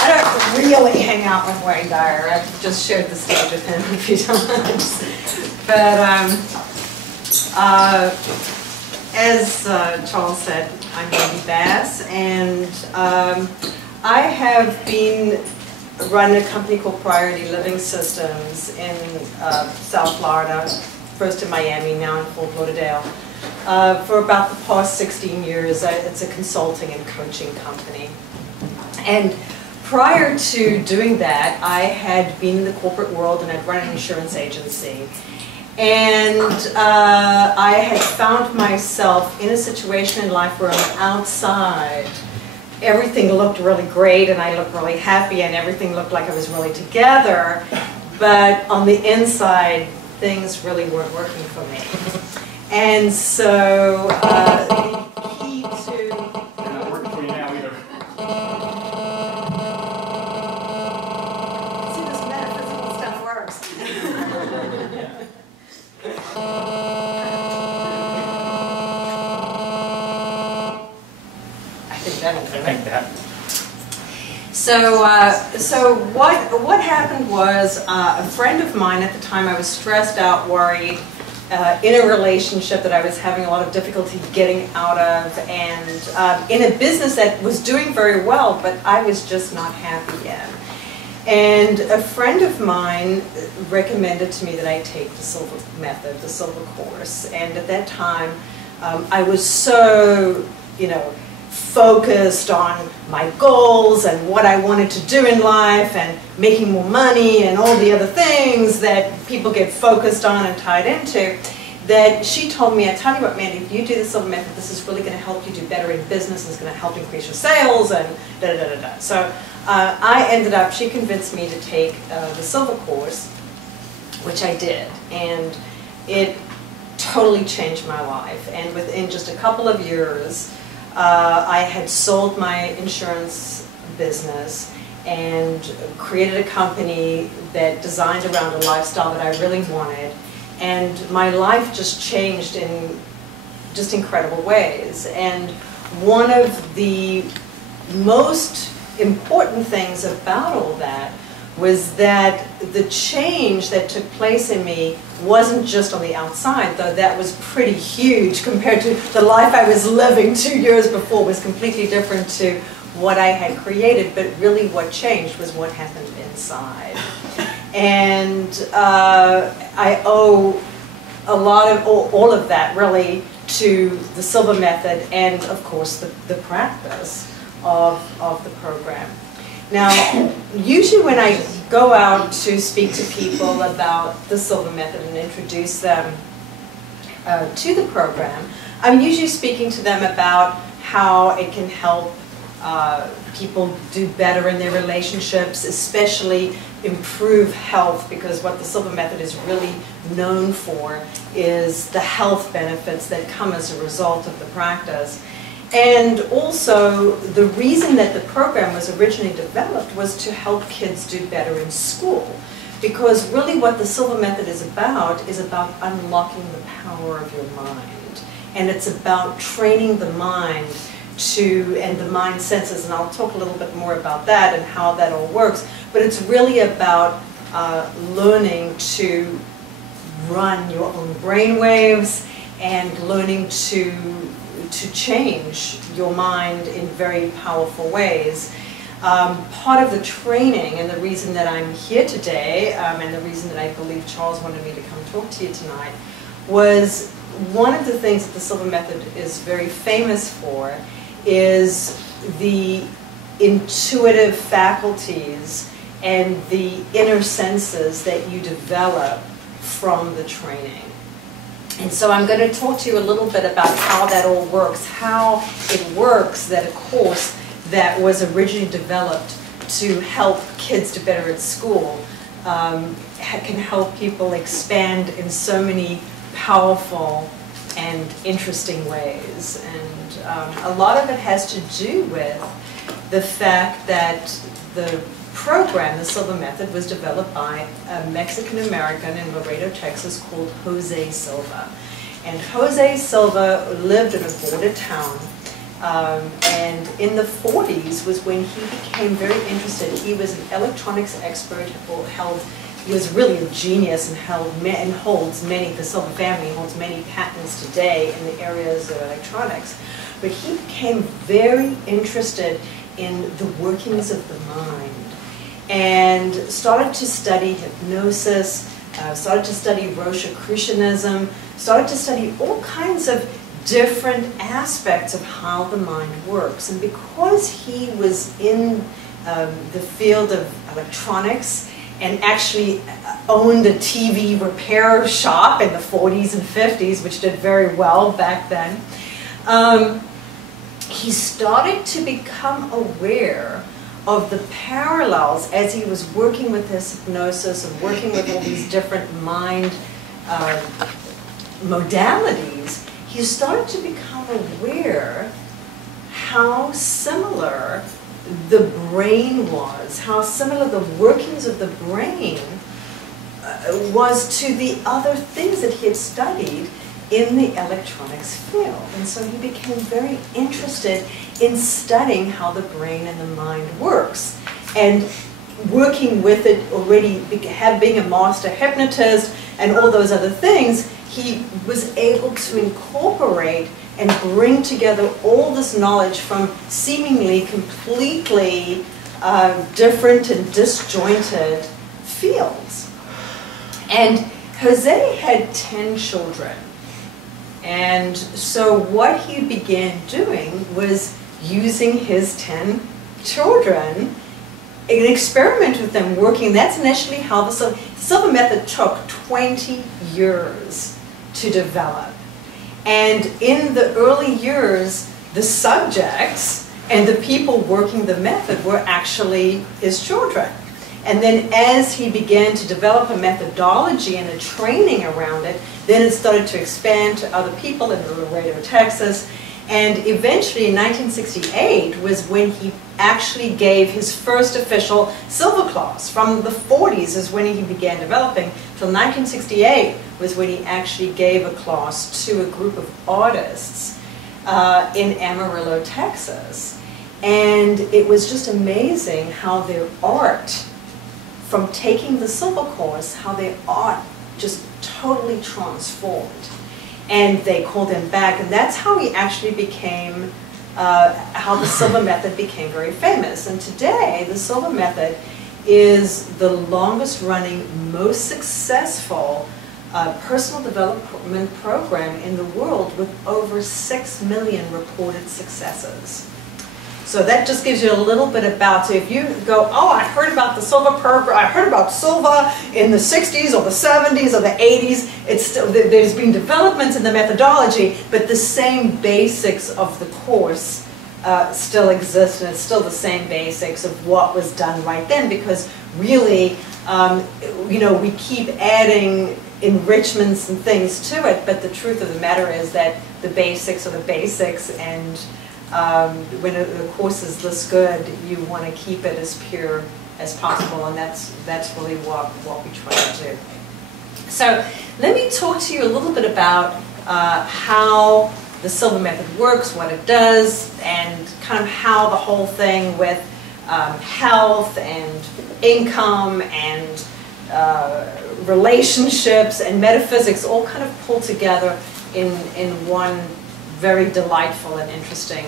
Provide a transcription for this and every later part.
I don't really hang out with Wayne Dyer. I've just shared the stage with him a few times. But as Charles said, I'm Mandy Bass, and I have been running a company called Priority Living Systems in South Florida, first in Miami, now in Fort Lauderdale, for about the past 16 years. It's a consulting and coaching company. And prior to doing that, I had been in the corporate world and I'd run an insurance agency. And I had found myself in a situation in life where I'm outside. Everything looked really great and I looked really happy and everything looked like it was really together. But on the inside, things really weren't working for me. And so the key to... They're not working for you now either. See, this metaphysical stuff works. I think that'll do it. I think that. So what happened was a friend of mine at the time, I was stressed out, worried, in a relationship that I was having a lot of difficulty getting out of, and in a business that was doing very well, but I was just not happy in. And a friend of mine recommended to me that I take the Silva method, the Silva course. And at that time, I was so, focused on my goals and what I wanted to do in life and making more money and all the other things that people get focused on and tied into, that she told me, I tell you what, Mandy, if you do the Silva method, this is really going to help you do better in business, it's going to help increase your sales, and da-da-da-da-da. So she convinced me to take the Silva course, which I did, and it totally changed my life. And within just a couple of years, I had sold my insurance business and created a company that designed around a lifestyle that I really wanted. And my life just changed in just incredible ways. And one of the most important things about all that was that the change that took place in me wasn't just on the outside, though that was pretty huge compared to the life I was living 2 years before. Was completely different to what I had created, but really what changed was what happened inside. And I owe a lot of, all of that really to the Silva method and of course the practice of the program. Now, usually when I go out to speak to people about the Silva method and introduce them to the program, I'm usually speaking to them about how it can help people do better in their relationships, especially improve health, because what the Silva method is really known for is the health benefits that come as a result of the practice. And also, the reason that the program was originally developed was to help kids do better in school. Because really what the Silva method is about unlocking the power of your mind. And it's about training the mind and the mind senses, and I'll talk a little bit more about that and how that all works. But it's really about learning to run your own brain waves and learning to change your mind in very powerful ways. Part of the training, and the reason that I'm here today, and the reason that I believe Charles wanted me to come talk to you tonight, was one of the things that the Silva method is very famous for is the intuitive faculties and the inner senses that you develop from the training. And so I'm going to talk to you a little bit about how that all works, how it works that a course that was originally developed to help kids do better at school can help people expand in so many powerful and interesting ways. And a lot of it has to do with the fact that the program, the Silva method, was developed by a Mexican-American in Laredo, Texas called Jose Silva. And Jose Silva lived in a border town And in the 40s was when he became very interested. He was an electronics expert, he was really a genius and holds many, the Silva family holds many patents today in the areas of electronics. But he became very interested in the workings of the mind and started to study hypnosis, started to study Rosicrucianism, started to study all kinds of different aspects of how the mind works. And because he was in the field of electronics and actually owned a TV repair shop in the 40s and 50s, which did very well back then, he started to become aware of the parallels as he was working with his hypnosis and working with all these different mind modalities. He started to become aware how similar the brain was, how similar the workings of the brain was to the other things that he had studied in the electronics field. And so he became very interested in studying how the brain and the mind works. And working with it already, being a master hypnotist and all those other things, he was able to incorporate and bring together all this knowledge from seemingly completely different and disjointed fields. And Jose had 10 children. And so what he began doing was using his 10 children and experiment with them working. That's initially how the Silva method took 20 years to develop. And in the early years, the subjects and the people working the method were actually his children. And then as he began to develop a methodology and a training around it, then it started to expand to other people in Laredo, Texas. And eventually in 1968 was when he actually gave his first official Silva class. From the 40s is when he began developing, till 1968 was when he actually gave a class to a group of artists in Amarillo, Texas. And it was just amazing how their art, from taking the Silva course, how their art just totally transformed. And they called him back, and that's how he actually became, how the Silva method became very famous. And today, the Silva method is the longest running, most successful personal development program in the world with over 6 million reported successes. So that just gives you a little bit about, so if you go, oh, I heard about the Silva program, I heard about Silva in the 60s or the 70s or the 80s, it's still, there's been developments in the methodology, but the same basics of the course still exist, and it's still the same basics of what was done right then, because really, you know, we keep adding enrichments and things to it, but the truth of the matter is that the basics are the basics, and when the course is this good, you want to keep it as pure as possible, and that's really what we try to do. So let me talk to you a little bit about how the Silva method works, what it does, and kind of how the whole thing with health and income and relationships and metaphysics all kind of pull together in one very delightful and interesting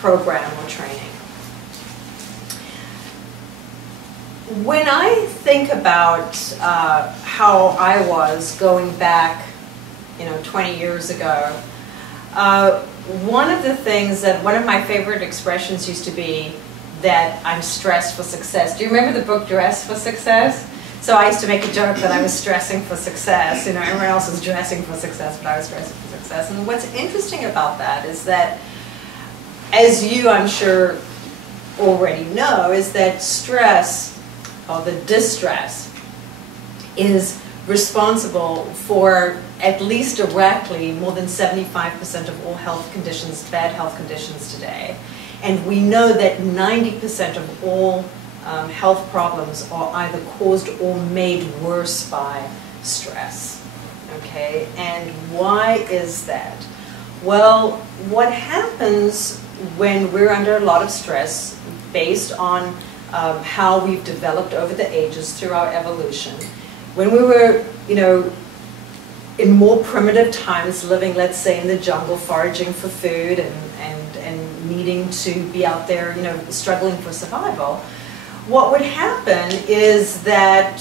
program or training. When I think about how I was going back, 20 years ago, one of the things that, one of my favorite expressions used to be that I'm stressed for success. Do you remember the book Dress for Success? So I used to make a joke that I was stressing for success. Everyone else was dressing for success, but I was stressing for success. And what's interesting about that is that, as you, I'm sure, already know, is that stress, or the distress, is responsible for, at least directly, more than 75% of all health conditions, bad health conditions today. And we know that 90% of all health problems are either caused or made worse by stress. Okay, and why is that? Well, what happens when we're under a lot of stress based on how we've developed over the ages through our evolution. When we were, in more primitive times living, let's say, in the jungle, foraging for food and needing to be out there, struggling for survival, what would happen is that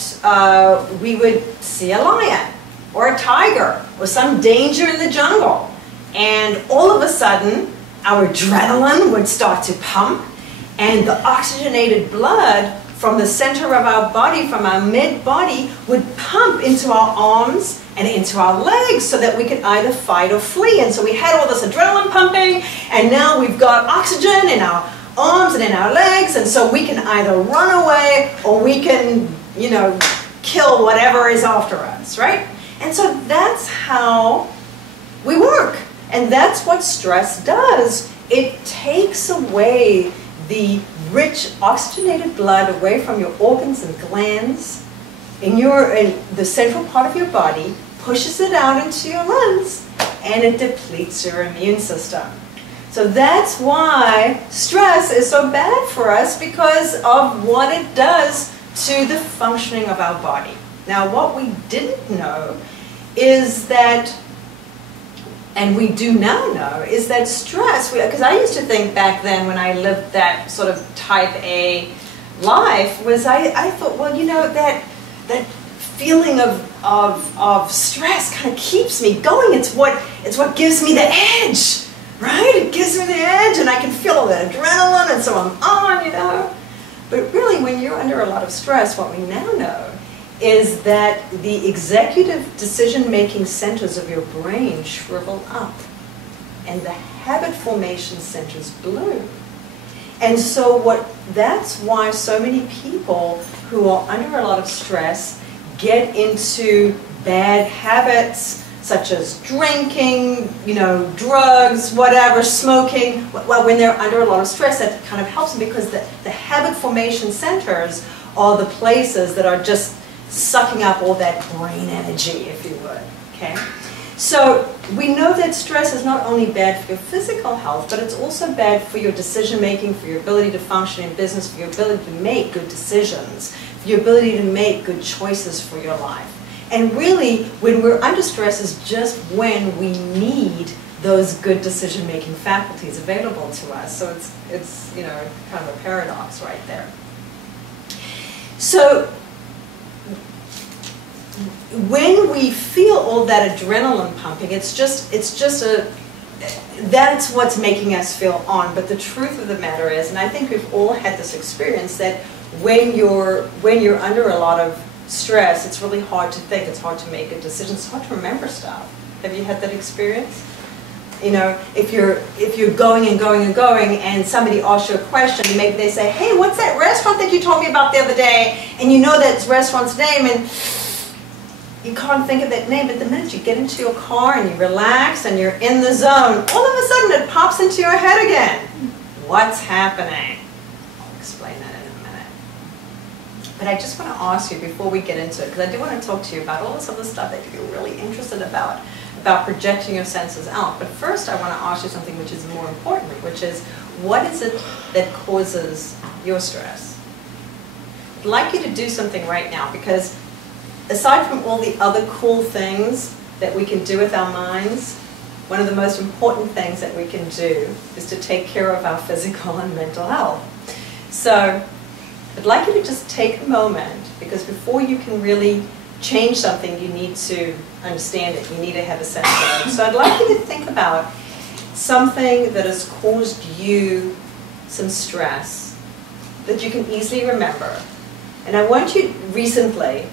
we would see a lion or a tiger or some danger in the jungle, and all of a sudden our adrenaline would start to pump, and the oxygenated blood from the center of our body, from our mid-body, would pump into our arms and into our legs so that we could either fight or flee. And so we had all this adrenaline pumping, and now we've got oxygen in our arms and in our legs, and so we can either run away or we can, kill whatever is after us, right? And so that's how we work. And that's what stress does. It takes away the rich oxygenated blood away from your organs and glands in the central part of your body, pushes it out into your lungs, and it depletes your immune system. So that's why stress is so bad for us, because of what it does to the functioning of our body. Now, what we didn't know is that, and we do now know, is that stress, because I used to think back then when I lived that sort of type A life, was I thought, well, that feeling of stress kind of keeps me going. It's what gives me the edge, right? It gives me the edge, and I can feel all that adrenaline, and so I'm on, But really, when you're under a lot of stress, what we now know is that the executive decision-making centers of your brain shrivel up, and the habit formation centers bloom. And so that's why so many people who are under a lot of stress get into bad habits, such as drinking, drugs, whatever, smoking. Well, when they're under a lot of stress, that kind of helps them, because the habit formation centers are the places that are just sucking up all that brain energy, if you would, okay? So we know that stress is not only bad for your physical health, but it's also bad for your decision making, for your ability to function in business, for your ability to make good decisions, for your ability to make good choices for your life. And really, when we're under stress is just when we need those good decision making faculties available to us. So it's kind of a paradox right there. So when we feel all that adrenaline pumping, that's what's making us feel on. But the truth of the matter is, and I think we've all had this experience, that when you're under a lot of stress, it's really hard to think, it's hard to make a decision, it's hard to remember stuff. Have you had that experience? If you're going and going and going, and somebody asks you a question, maybe they say, hey, what's that restaurant that you told me about the other day? And you know that restaurant's name, and you can't think of that name, but the minute you get into your car and you relax and you're in the zone, all of a sudden it pops into your head again. What's happening? I'll explain that in a minute. But I just want to ask you before we get into it, because I do want to talk to you about all this other stuff that you're really interested about projecting your senses out. But first I want to ask you something which is more important, which is, what is it that causes your stress? I'd like you to do something right now, because aside from all the other cool things that we can do with our minds, one of the most important things that we can do is to take care of our physical and mental health. So I'd like you to just take a moment, because before you can really change something, you need to understand it. You need to have a sense of it. So I'd like you to think about something that has caused you some stress that you can easily remember. And I want you recently,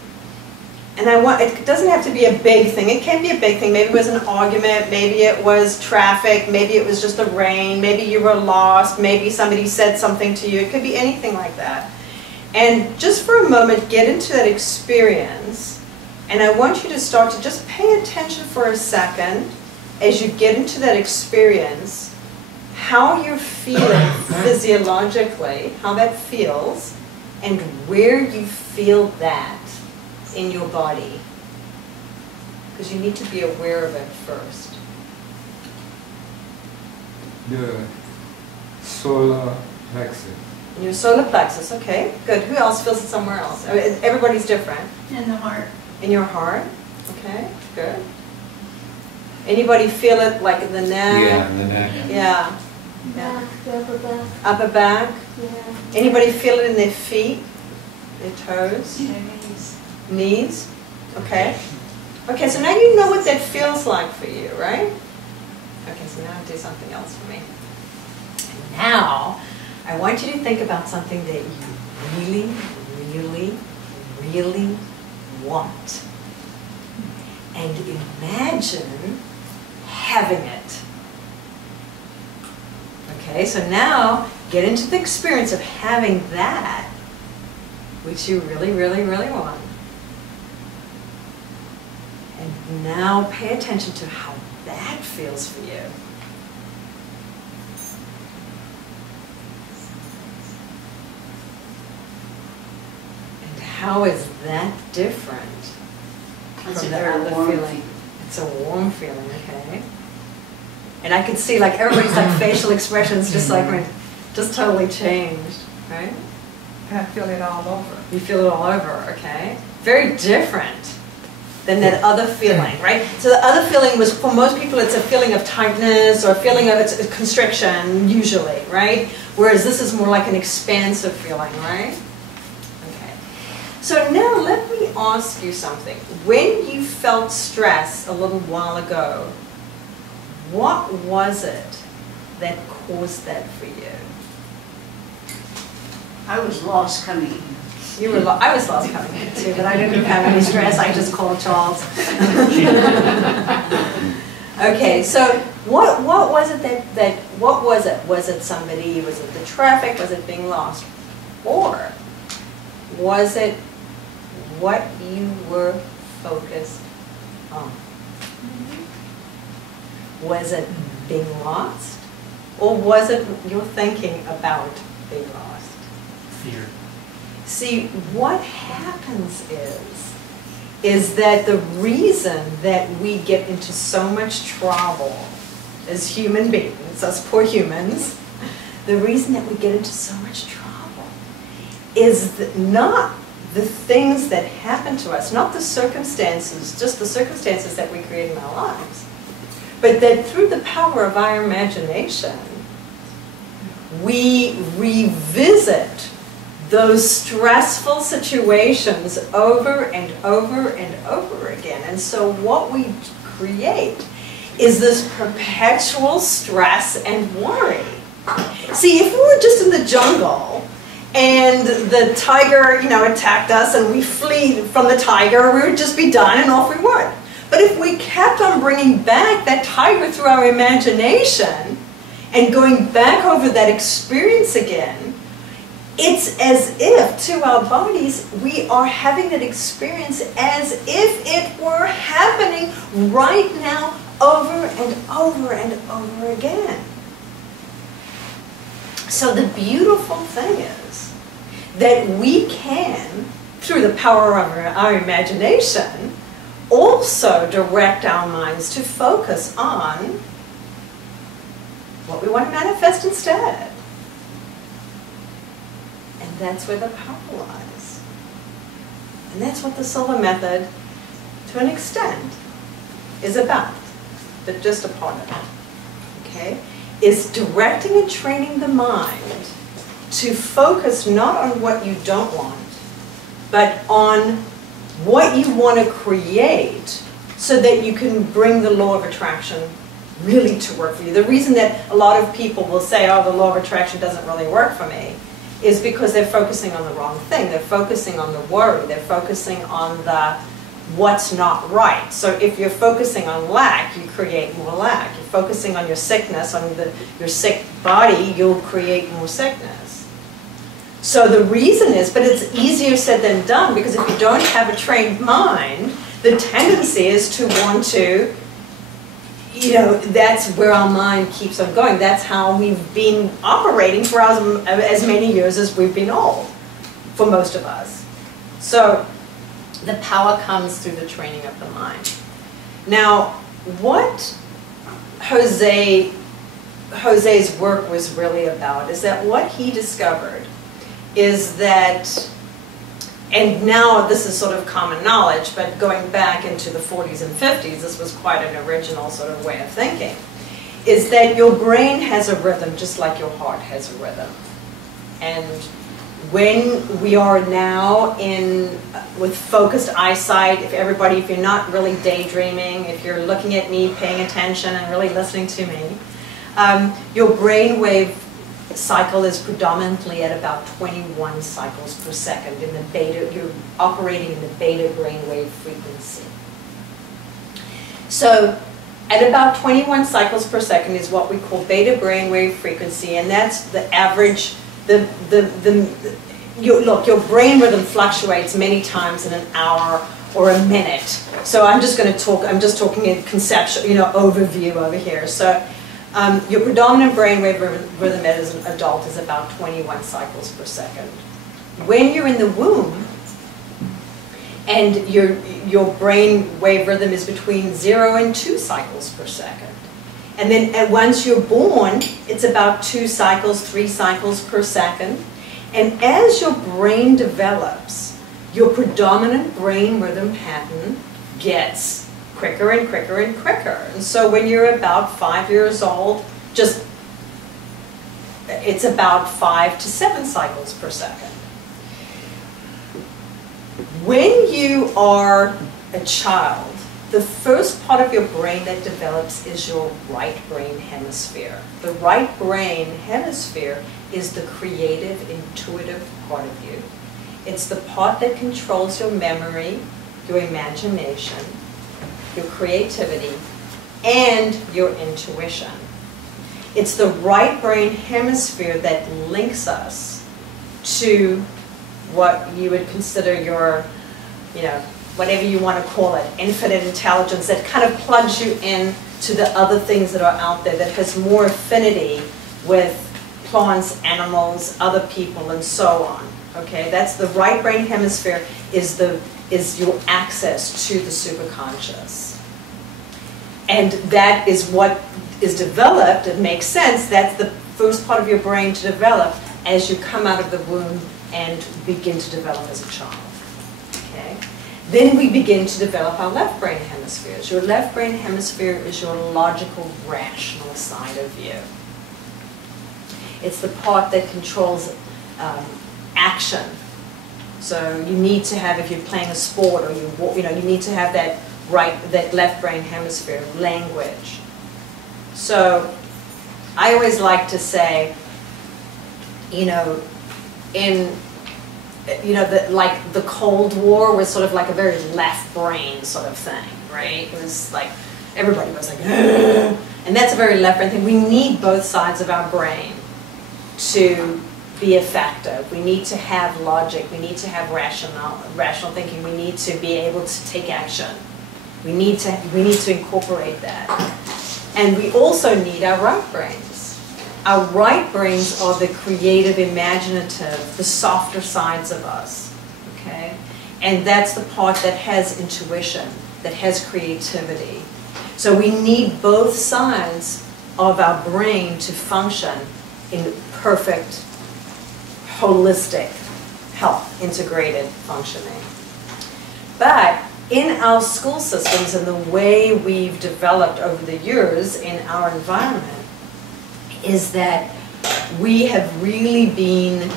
and it doesn't have to be a big thing. It can be a big thing. Maybe it was an argument. Maybe it was traffic. Maybe it was just the rain. Maybe you were lost. Maybe somebody said something to you. It could be anything like that. And just for a moment, get into that experience. And I want you to start to just pay attention for a second as you get into that experience, how you're feeling physiologically, how that feels, and where you feel that in your body, because you need to be aware of it first. The solar plexus. In your solar plexus, okay, good. Who else feels it somewhere else? I mean, everybody's different. In the heart. In your heart, okay, good. Anybody feel it like in the neck? Yeah, in the neck. Yeah. Back, the upper back. Upper back? Yeah. Anybody feel it in their feet? Their toes? Their knees. Knees? Okay. Okay, so now you know what that feels like for you, right? Okay, so now do something else for me. And now, I want you to think about something that you really, really, really want. And imagine having it. Okay, so now get into the experience of having that, which you really, really, really want. And now pay attention to how that feels for you. And how is that different It's from a the very other warm feeling? It's a warm feeling, okay. And I could see like everybody's like facial expressions just like went, just totally changed, right? I feel it all over. You feel it all over, okay? Very different than that other feeling, right? So the other feeling was, for most people, it's a feeling of tightness or a feeling of it's a constriction, usually, right? Whereas this is more like an expansive feeling, right? Okay. So now let me ask you something. When you felt stress a little while ago, what was it that caused that for you? I was lost coming in. You were I was lost coming in too, but I didn't have any stress. I just called Charles. Okay, so what was it what was it? Was it somebody? Was it the traffic? Was it being lost? Or was it what you were focused on? Was it being lost? Or was it your thinking about being lost? Fear. See, what happens is that the reason that we get into so much trouble as human beings, us poor humans, the reason that we get into so much trouble is not the things that happen to us, not the circumstances, just the circumstances that we create in our lives, but that through the power of our imagination, we revisit those stressful situations over and over and over again. And so what we create is this perpetual stress and worry. See, if we were just in the jungle and the tiger, attacked us and we flee from the tiger, we would just be done and off we would. But if we kept on bringing back that tiger through our imagination and going back over that experience again, it's as if, to our bodies, we are having that experience as if it were happening right now over and over and over again. So the beautiful thing is that we can, through the power of our imagination, also direct our minds to focus on what we want to manifest instead. And that's where the power lies. And that's what the Silva method, to an extent, is about, but just a part of it, okay? Is directing and training the mind to focus not on what you don't want, but on what you want to create so that you can bring the law of attraction really to work for you. The reason that a lot of people will say, oh, the law of attraction doesn't really work for me, is because they're focusing on the wrong thing. They're focusing on the worry. They're focusing on the what's not right. So if you're focusing on lack, you create more lack. You're focusing on your sickness, on your sick body, you'll create more sickness. So the reason is, but it's easier said than done, because if you don't have a trained mind, the tendency is to want to, that's where our mind keeps on going. That's how we've been operating for as many years as we've been old, for most of us. So the power comes through the training of the mind. Now, what Jose Jose's work was really about is that what he discovered is that, and now this is sort of common knowledge, but going back into the 40s and 50s, this was quite an original sort of way of thinking, is that your brain has a rhythm just like your heart has a rhythm. And when we are now with focused eyesight, if you're not really daydreaming, if you're looking at me, paying attention and really listening to me, your brainwave cycle is predominantly at about 21 cycles per second in the beta. You're operating in the beta brainwave frequency. So at about 21 cycles per second is what we call beta brainwave frequency, and that's the average. Look, your brain rhythm fluctuates many times in an hour or a minute. So I'm just talking in conceptual, overview over here. So your predominant brainwave rhythm as an adult is about 21 cycles per second. When you're in the womb, and your brain wave rhythm is between 0 and 2 cycles per second. And then once you're born, it's about 2 cycles, 3 cycles per second. And as your brain develops, your predominant brain rhythm pattern gets quicker and quicker and quicker. And so when you're about 5 years old, it's about 5 to 7 cycles per second. When you are a child, the first part of your brain that develops is your right brain hemisphere. The right brain hemisphere is the creative, intuitive part of you. It's the part that controls your memory, your imagination, your creativity, and your intuition. It's the right brain hemisphere that links us to what you would consider your, whatever you want to call it, infinite intelligence that kind of plugs you in to the other things that are out there, that has more affinity with plants, animals, other people, and so on. Okay, that's the right brain hemisphere is your access to the superconscious. And that is what is developed. It makes sense. That's the first part of your brain to develop as you come out of the womb and begin to develop as a child. Okay? Then we begin to develop our left brain hemispheres. Your left brain hemisphere is your logical, rational side of you. It's the part that controls action. So you need to have, if you're playing a sport or you need to have that left brain hemisphere. Language. So I always like to say, like the Cold War was sort of like a very left brain sort of thing, right? It was like everybody was like, ugh. And that's a very left brain thing. We need both sides of our brain to be effective. We need to have logic. We need to have rational thinking. We need to be able to take action. We need to incorporate that. And we also need our right brains. Our right brains are the creative, imaginative, the softer sides of us, okay? And that's the part that has intuition, that has creativity. So we need both sides of our brain to function in perfect, holistic, health, integrated functioning. But in our school systems and the way we've developed over the years in our environment is that we have really been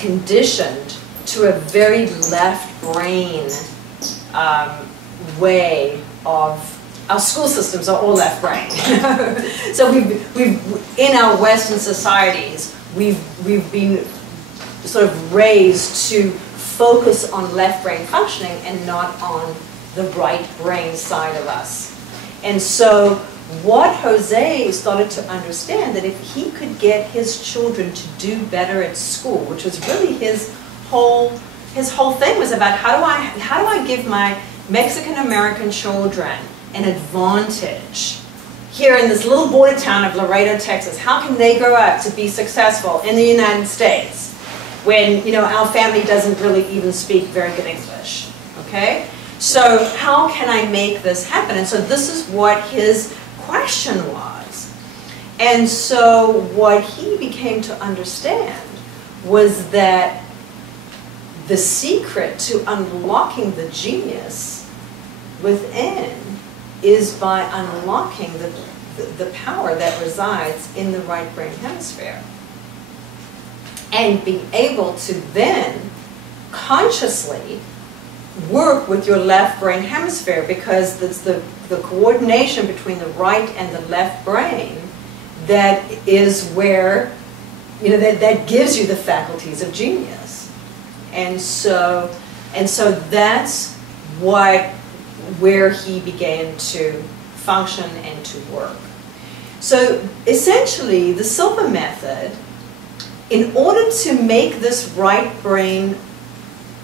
conditioned to a very left brain way of, our school systems are all left brain. So we've in our Western societies, we've been sort of raised to focus on left brain functioning and not on the right brain side of us. And so what Jose started to understand, that if he could get his children to do better at school, which was really his whole thing was about how do I give my Mexican American children an advantage here in this little border town of Laredo, Texas? How can they grow up to be successful in the United States when our family doesn't really even speak very good English? Okay, so how can I make this happen? And so this is what his question was. And so what he became to understand was that the secret to unlocking the genius within is by unlocking the power that resides in the right brain hemisphere. And being able to then consciously work with your left brain hemisphere, because it's the coordination between the right and the left brain that is where, you know, that gives you the faculties of genius. And so that's where he began to function and to work. So essentially, the Silva method, in order to make this right brain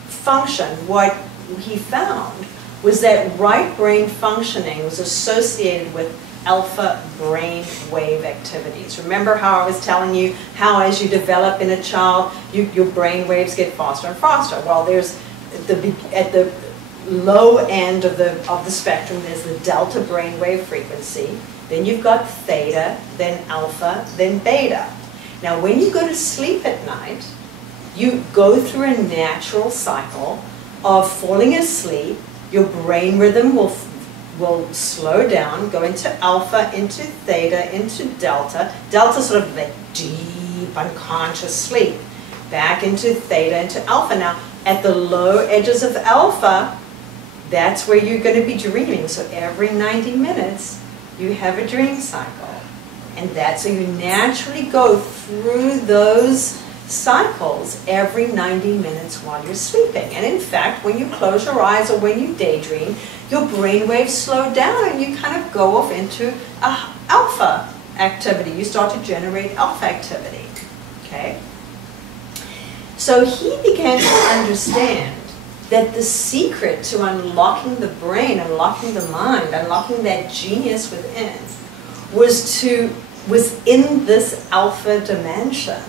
function, what he found was that right brain functioning was associated with alpha brain wave activities. Remember how I was telling you how as you develop in a child, your brain waves get faster and faster? Well, there's at the low end of the spectrum, there's the delta brain wave frequency. Then you've got theta, then alpha, then beta. Now, when you go to sleep at night, you go through a natural cycle of falling asleep. Your brain rhythm will slow down, go into alpha, into theta, into delta. Delta sort of like deep unconscious sleep. Back into theta, into alpha. Now, at the low edges of alpha, that's where you're going to be dreaming. So every 90 minutes, you have a dream cycle. And that's so you naturally go through those cycles every 90 minutes while you're sleeping. And in fact, when you close your eyes or when you daydream, your brain waves slow down and you kind of go off into alpha activity. You start to generate alpha activity. Okay? So he began to understand that the secret to unlocking the brain, unlocking the mind, unlocking that genius within was in this alpha dimension,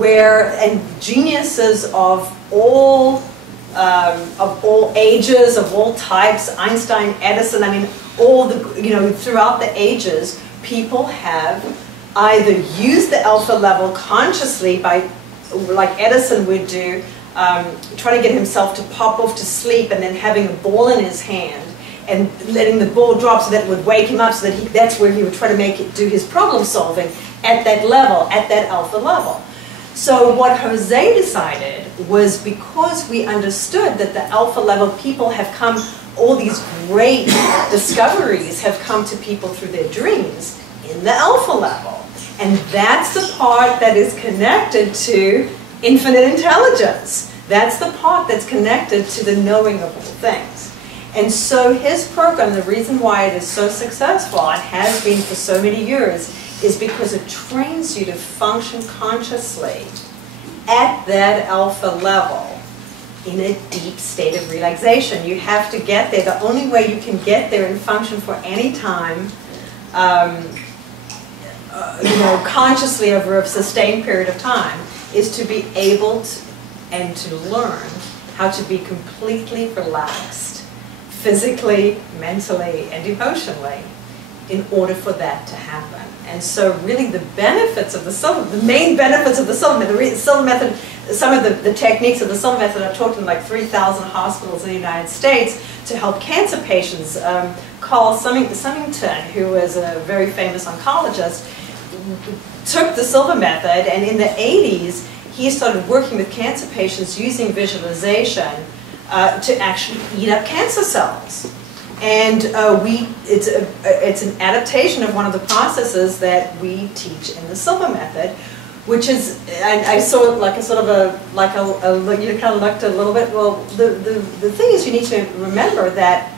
and geniuses of all ages, of all types, Einstein, Edison, I mean, all the, you know, throughout the ages, people have either used the alpha level consciously by, like Edison would do, trying to get himself to pop off to sleep and then having a ball in his hand and letting the ball drop so that it would wake him up, so that that's where he would try to do his problem solving at that level, at that alpha level. So what Jose decided was, because we understood that the alpha level people have come, all these great discoveries have come to people through their dreams in the alpha level. And that's the part that is connected to infinite intelligence. That's the part that's connected to the knowing of all things. And so his program, the reason why it is so successful, and has been for so many years, is because it trains you to function consciously at that alpha level in a deep state of relaxation. You have to get there. The only way you can get there and function for any time, consciously over a sustained period of time, is to be able to learn how to be completely relaxed, physically, mentally, and emotionally, in order for that to happen. And so really the benefits of the main benefits of the Silva method, some of the techniques of the Silva method, I've taught in like 3,000 hospitals in the United States to help cancer patients. Carl Symington, who was a very famous oncologist, took the Silva method, and in the 80s, he started working with cancer patients using visualization to actually eat up cancer cells. And it's an adaptation of one of the processes that we teach in the Silva method, which is, I saw it like a sort of you kind of looked a little bit. Well, the thing is, you need to remember that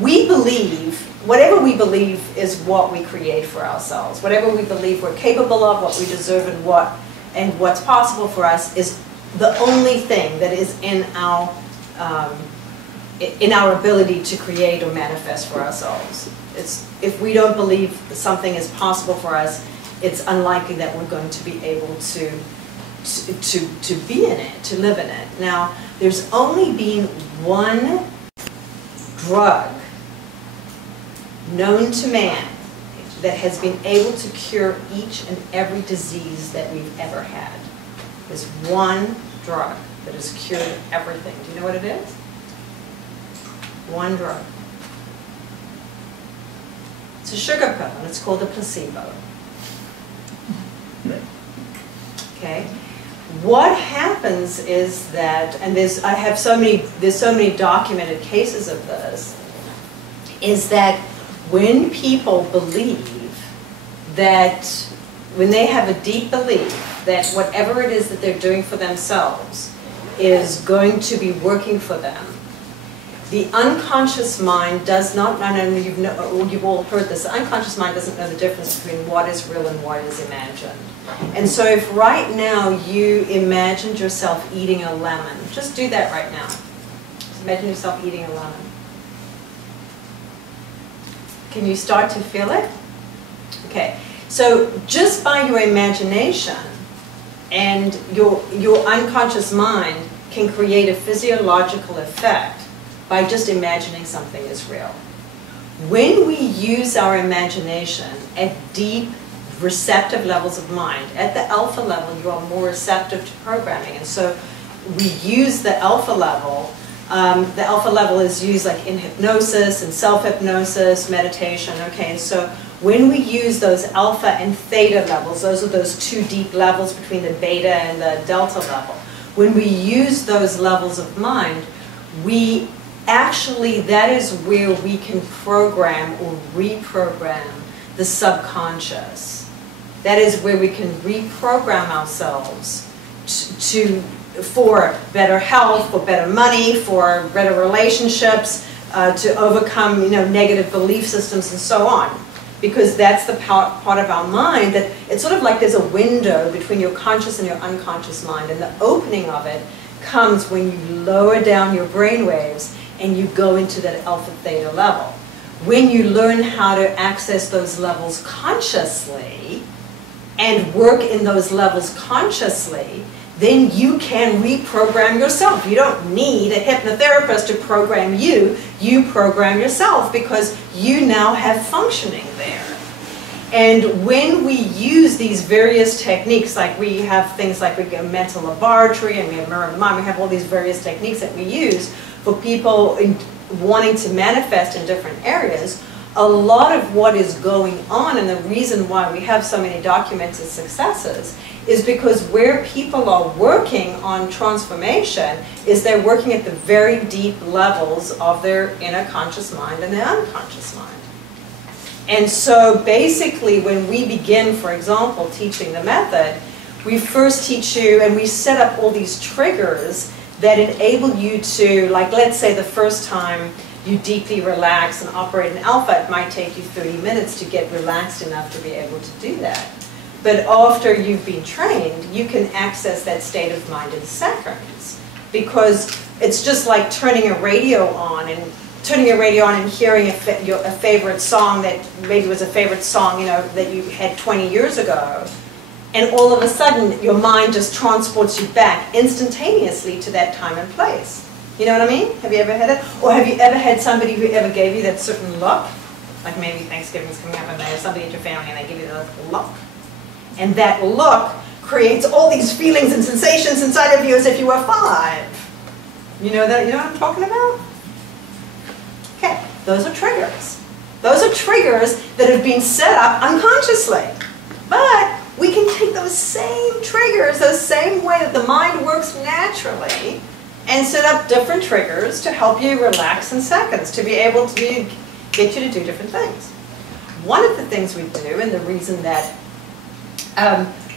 we believe, whatever we believe is what we create for ourselves. Whatever we believe we're capable of, what we deserve, and what's possible for us is the only thing that is in our ability to create or manifest for ourselves. If we don't believe something is possible for us, it's unlikely that we're going to be able to be in it, to live in it. Now, there's only been one drug known to man that has been able to cure each and every disease that we've ever had. There's one drug that has cured everything. Do you know what it is? One drug. It's a sugar pill, and it's called a placebo. Okay? What happens is that, and there's so many documented cases of this, is that when people believe that, when they have a deep belief that whatever it is that they're doing for themselves is going to be working for them, the unconscious mind does not, I know you've all heard this, the unconscious mind doesn't know the difference between what is real and what is imagined. And so if right now you imagined yourself eating a lemon, just do that right now. Just imagine yourself eating a lemon. Can you start to feel it? Okay, so just by your imagination and your unconscious mind can create a physiological effect by just imagining something is real. When we use our imagination at deep, receptive levels of mind, at the alpha level, you are more receptive to programming. And so we use the alpha level. The alpha level is used like in hypnosis and self-hypnosis, meditation. Okay, so when we use those alpha and theta levels, those are those two deep levels between the beta and the delta level. When we use those levels of mind, we actually, that is where we can program or reprogram the subconscious. That is where we can reprogram ourselves for better health, for better money, for better relationships, to overcome negative belief systems and so on. Because that's the part of our mind that it's sort of like there's a window between your conscious and your unconscious mind, and the opening of it comes when you lower down your brain waves and you go into that alpha theta level. When you learn how to access those levels consciously and work in those levels consciously, then you can reprogram yourself. You don't need a hypnotherapist to program you. You program yourself because you now have functioning there. And when we use these various techniques, like we have things like we get mental laboratory and we have mirror of the mind, we have all these various techniques that we use for people wanting to manifest in different areas. A lot of what is going on, and the reason why we have so many documented successes, is because where people are working on transformation is they're working at the very deep levels of their inner conscious mind and their unconscious mind. And so basically when we begin, for example, teaching the method, we first teach you and we set up all these triggers that enable you to, like let's say the first time you deeply relax and operate in alpha, it might take you 30 minutes to get relaxed enough to be able to do that. But after you've been trained, you can access that state of mind in seconds. Because it's just like turning a radio on and hearing a favorite song that maybe was a favorite song that you had 20 years ago. And all of a sudden, your mind just transports you back instantaneously to that time and place. You know what I mean? Have you ever had it? Or have you ever had somebody who ever gave you that certain look? Like maybe Thanksgiving's coming up and there's somebody at your family and they give you that look. And that look creates all these feelings and sensations inside of you as if you were 5. You know that? You know what I'm talking about? Okay, those are triggers. Those are triggers that have been set up unconsciously. But we can take those same triggers, those same way that the mind works naturally, and set up different triggers to help you relax in seconds, to be able to get you to do different things. One of the things we do, and the reason that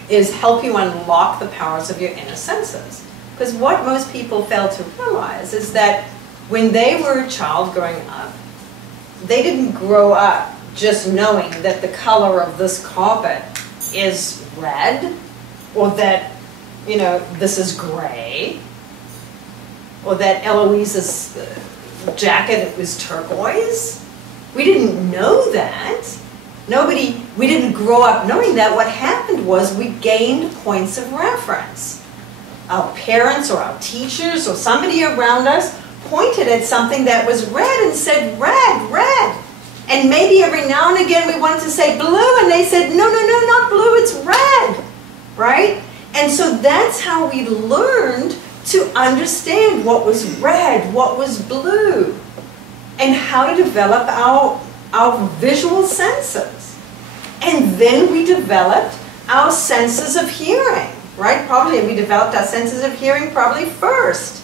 is help you unlock the powers of your inner senses. Because what most people fail to realize is that when they were a child growing up, they didn't grow up just knowing that the color of this carpet is red, or that, this is gray, or that Eloise's jacket was turquoise. We didn't know that. We didn't grow up knowing that. What happened was we gained points of reference. Our parents or our teachers or somebody around us pointed at something that was red and said, red, red. And maybe every now and again we wanted to say blue, and they said, no, no, no, not blue, it's red, right? And so that's how we learned to understand what was red, what was blue, and how to develop our visual senses. And then we developed our senses of hearing, right? Probably we developed our senses of hearing probably first.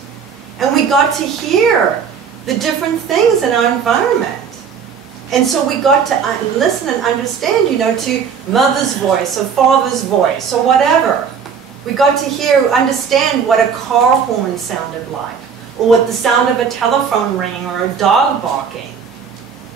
And we got to hear the different things in our environment. And so we got to listen and understand, you know, to mother's voice or father's voice or whatever. We got to hear, understand what a car horn sounded like, or what the sound of a telephone ringing or a dog barking.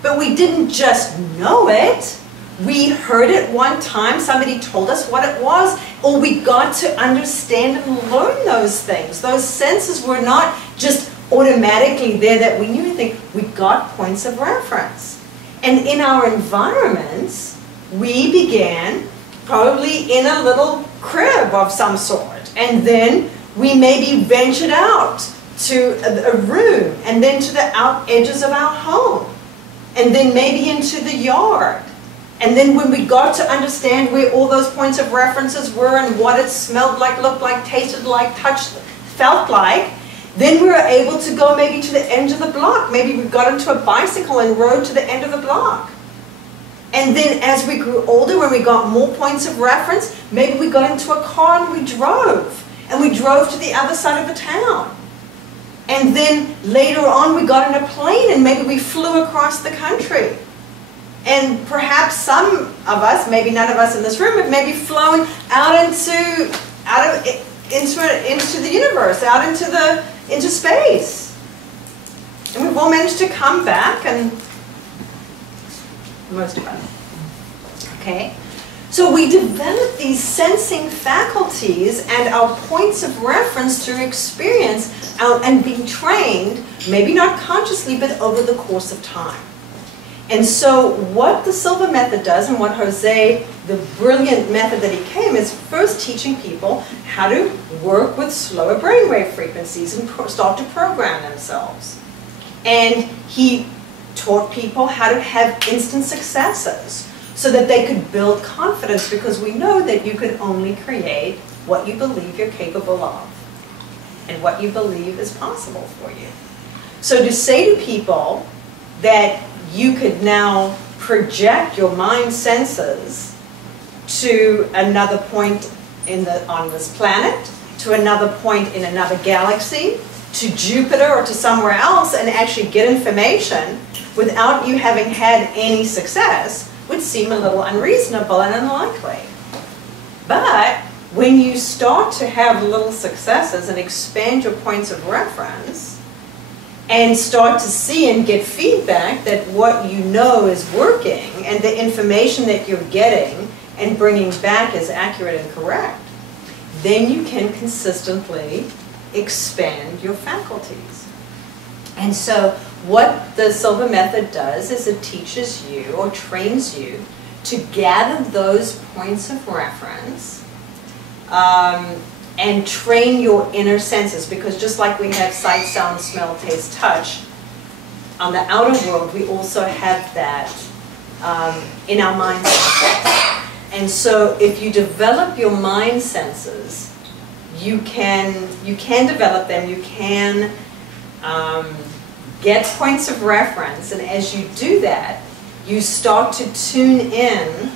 But we didn't just know it. We heard it one time, somebody told us what it was, or we got to understand and learn those things. Those senses were not just automatically there that we knew anything. We got points of reference. And in our environments, we began probably in a little crib of some sort. And then we maybe ventured out to a room, and then to the out edges of our home. And then maybe into the yard. And then when we got to understand where all those points of references were and what it smelled like, looked like, tasted like, touched, felt like, then we were able to go maybe to the end of the block. Maybe we got into a bicycle and rode to the end of the block. And then as we grew older, when we got more points of reference, maybe we got into a car and we drove. And we drove to the other side of the town. And then later on we got in a plane and maybe we flew across the country. And perhaps some of us, maybe none of us in this room, have maybe flown out into the universe, out into space. And we've all managed to come back, and most of us. Okay? So we develop these sensing faculties and our points of reference through experience and being trained, maybe not consciously, but over the course of time. And so what the Silva method does, and what Jose, the brilliant method that he came, is first teaching people how to work with slower brainwave frequencies and start to program themselves. And he taught people how to have instant successes so that they could build confidence, because we know that you can only create what you believe you're capable of and what you believe is possible for you. So to say to people that you could now project your mind senses to another point on this planet, to another point in another galaxy, to Jupiter or to somewhere else, and actually get information without you having had any success would seem a little unreasonable and unlikely. But when you start to have little successes and expand your points of reference, and start to see and get feedback that what you know is working, and the information that you're getting and bringing back is accurate and correct, then you can consistently expand your faculties. And so what the Silva method does is it teaches you or trains you to gather those points of reference and train your inner senses, because just like we have sight, sound, smell, taste, touch, on the outer world we also have that in our mind senses. And so if you develop your mind senses, you can develop them, you can get points of reference, and as you do that, you start to tune in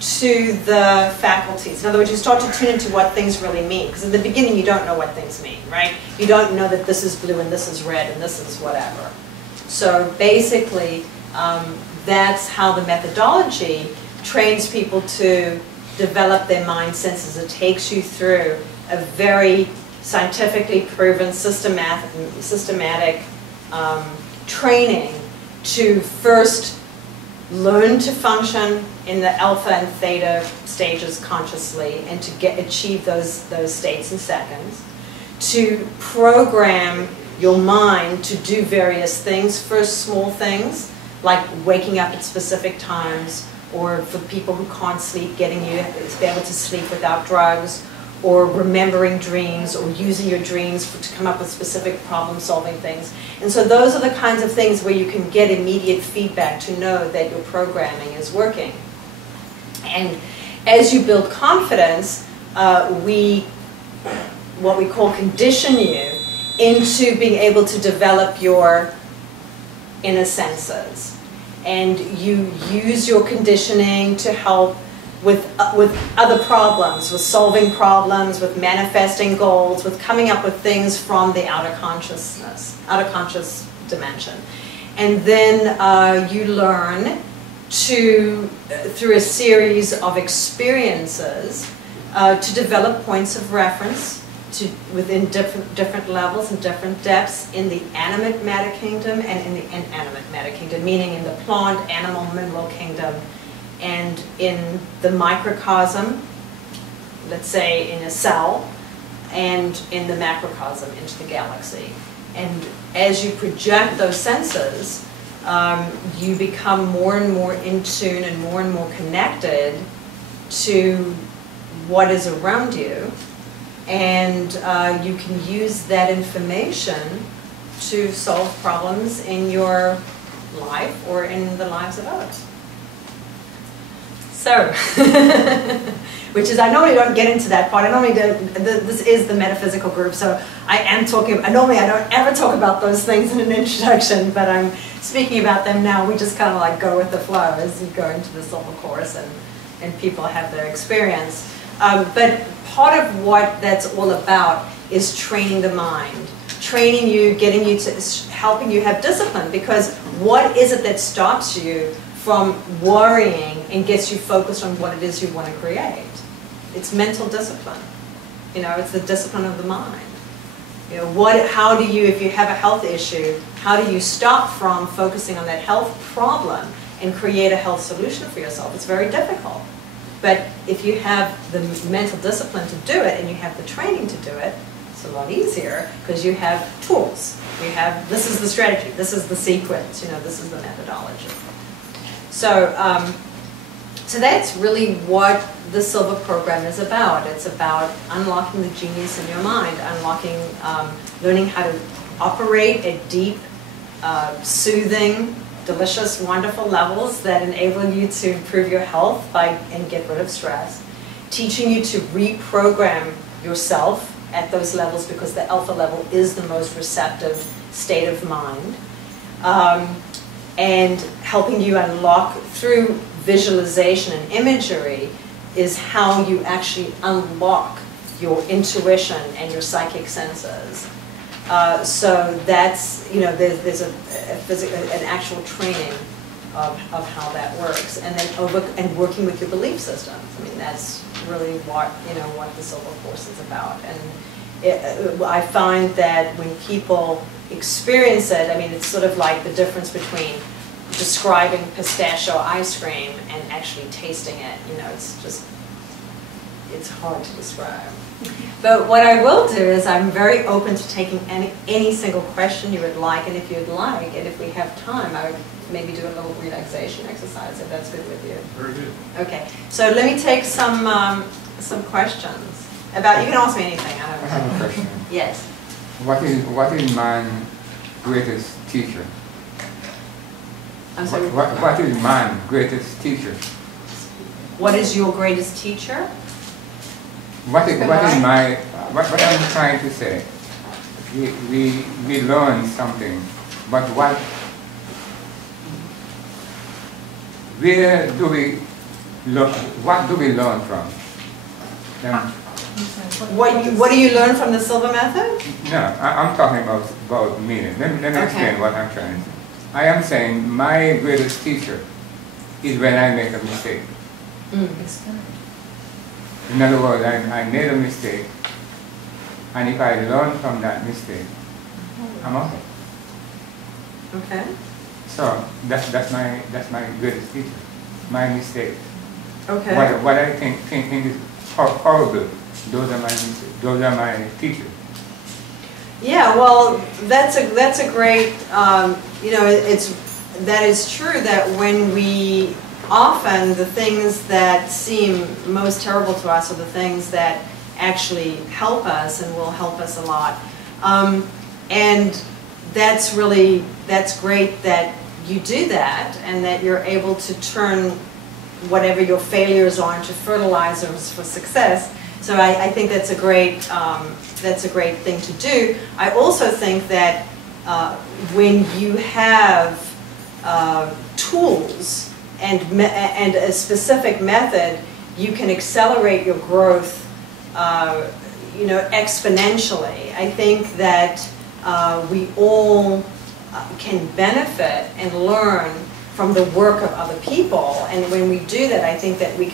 to the faculties. In other words, you start to tune into what things really mean. Because in the beginning, you don't know what things mean, right? You don't know that this is blue and this is red and this is whatever. So basically, that's how the methodology trains people to develop their mind senses. It takes you through a very scientifically proven, systematic training to first learn to function in the alpha and theta stages consciously, and to achieve those states in seconds, to program your mind to do various things. First, small things like waking up at specific times, or for people who can't sleep, getting you to be able to sleep without drugs, or remembering dreams, or using your dreams to come up with specific problem-solving things. And so those are the kinds of things where you can get immediate feedback to know that your programming is working. And as you build confidence, what we call condition you into being able to develop your inner senses. And you use your conditioning to help with other problems, with solving problems, with manifesting goals, with coming up with things from the outer conscious dimension. And then you learn through a series of experiences, to develop points of reference within different levels and different depths in the animate matter kingdom and in the inanimate matter kingdom, meaning in the plant, animal, mineral kingdom, and in the microcosm, let's say in a cell, and in the macrocosm, into the galaxy. And as you project those senses, you become more and more in tune and more connected to what is around you, and you can use that information to solve problems in your life or in the lives of others. So, which is, I normally don't get into that part. I normally do, this is the metaphysical group, so I am talking, normally I don't ever talk about those things in an introduction, but I'm speaking about them now. We just kind of like go with the flow as you go into the Silva course and people have their experience. But part of what that's all about is training the mind, training you, getting you to, helping you have discipline, because what is it that stops you from worrying and gets you focused on what it is you want to create? It's mental discipline. You know, it's the discipline of the mind. You know, how do you, if you have a health issue, how do you stop from focusing on that health problem and create a health solution for yourself? It's very difficult. But if you have the mental discipline to do it and you have the training to do it, it's a lot easier because you have tools. You have, this is the strategy, this is the sequence, you know, this is the methodology. So, so that's really what the Silva program is about. It's about unlocking the genius in your mind, unlocking, learning how to operate at deep, soothing, delicious, wonderful levels that enable you to improve your health and get rid of stress. Teaching you to reprogram yourself at those levels, because the alpha level is the most receptive state of mind. And helping you unlock through visualization and imagery is how you actually unlock your intuition and your psychic senses. So that's, you know, there's an actual training of how that works, and then working with your belief systems. I mean, that's really what, you know, what the Silva course is about. And I find that when people experience it, I mean, it's sort of like the difference between describing pistachio ice cream and actually tasting it. You know, it's just, it's hard to describe. But what I will do is I'm very open to taking any single question you would like, and if you'd like, and if we have time, I would maybe do a little relaxation exercise, if that's good with you. Very good. Okay, so let me take some questions about, you can ask me anything. I have a question. Yes. What is man's greatest teacher? I'm sorry. What is man's greatest teacher? What is your greatest teacher? What I'm trying to say, we learn something, but where do we look? What do we learn from them? What do you learn from the Silva method? No, I'm talking about meaning. Let me explain what I'm trying to say. I am saying my greatest teacher is when I make a mistake. In other words, I made a mistake, and if I learn from that mistake, I'm okay. Okay. So that's my greatest teacher, my mistakes. Okay. What I think is horrible, those are my teachers. Yeah, well, that's a great, you know, that is true that when we, often the things that seem most terrible to us are the things that actually help us and will help us a lot. And that's great that you do that, and that you're able to turn whatever your failures are into fertilizers for success. So I think that's a great thing to do. I also think that when you have tools and a specific method, you can accelerate your growth, exponentially. I think that we all can benefit and learn from the work of other people, and when we do that, I think that we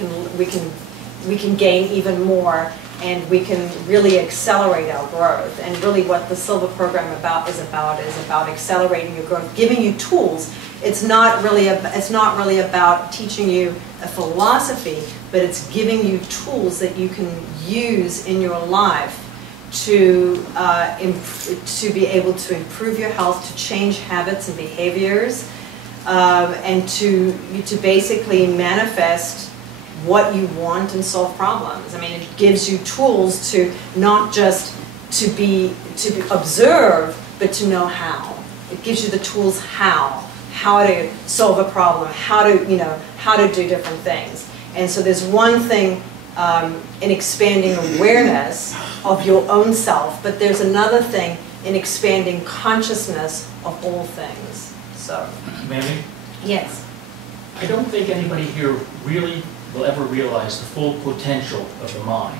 can gain even more, and we can really accelerate our growth. And really, what the Silva program is about accelerating your growth, giving you tools. It's not really about teaching you a philosophy, but it's giving you tools that you can use in your life to be able to improve your health, to change habits and behaviors, and to basically manifest what you want and solve problems. I mean, it gives you tools to not just to observe, but to know how. It gives you the tools how to solve a problem, how to do different things. And so there's one thing in expanding awareness of your own self, but there's another thing in expanding consciousness of all things. So, Mandy? Yes. I don't think anybody here really will ever realize the full potential of the mind.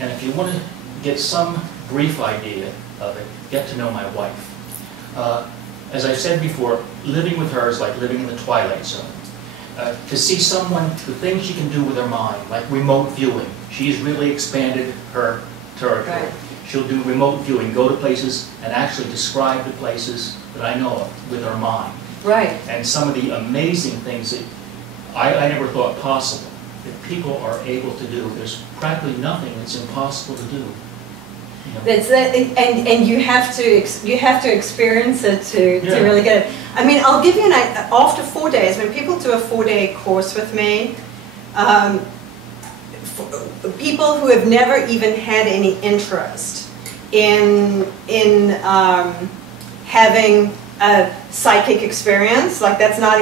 And if you want to get some brief idea of it, get to know my wife. As I've said before, living with her is like living in the twilight zone. To see someone, the things she can do with her mind, like remote viewing. She's really expanded her territory. Right. She'll do remote viewing, go to places and actually describe the places that I know of with her mind. Right. And some of the amazing things that I never thought possible that people are able to do. There's practically nothing that's impossible to do. That's that, and you have to experience it to really get it. I mean, I'll give you an idea. After 4 days, when people do a 4-day course with me, people who have never even had any interest in having a psychic experience, like that's not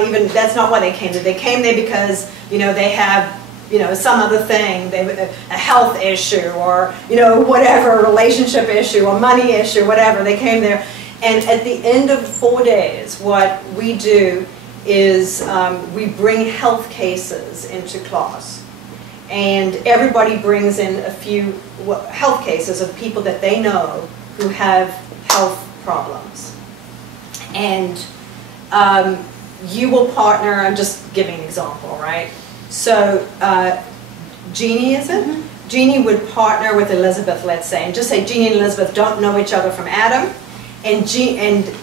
why they came there. They came there because they have some other thing, a health issue, or whatever, a relationship issue, or money issue, whatever. They came there, and at the end of 4 days, what we do is we bring health cases into class, and everybody brings in a few health cases of people that they know who have health problems, and you will partner. I'm just giving an example, right? So, Jeannie, is it? Mm-hmm. Jeannie would partner with Elizabeth, let's say, and just say Jeannie and Elizabeth don't know each other from Adam, and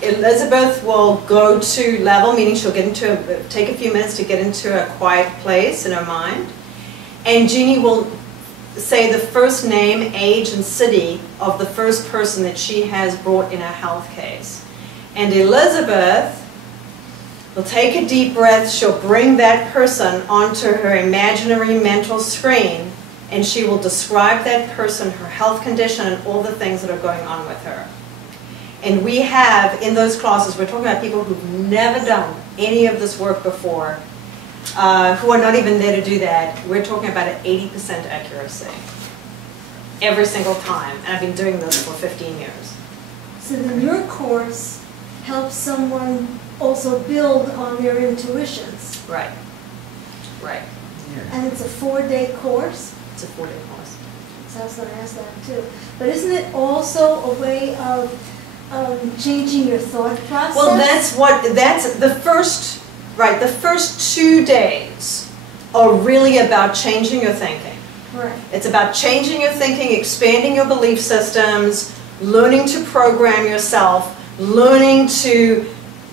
Elizabeth will go to level, meaning she'll take a few minutes to get into a quiet place in her mind, and Jeannie will say the first name, age, and city of the first person that she has brought in a health case, and Elizabeth will take a deep breath. She'll bring that person onto her imaginary mental screen, and she will describe that person, her health condition, and all the things that are going on with her. And we have, in those classes, we're talking about people who've never done any of this work before, who are not even there to do that. We're talking about an 80% accuracy every single time. And I've been doing this for 15 years. So then your course helps someone also build on their intuitions. Right. Right. Yeah. And it's a 4-day course? It's a 4-day course. So I was going to ask that too. But isn't it also a way of changing your thought process? Well, that's the first, right, the first 2 days are really about changing your thinking. Right. It's about changing your thinking, expanding your belief systems, learning to program yourself, learning to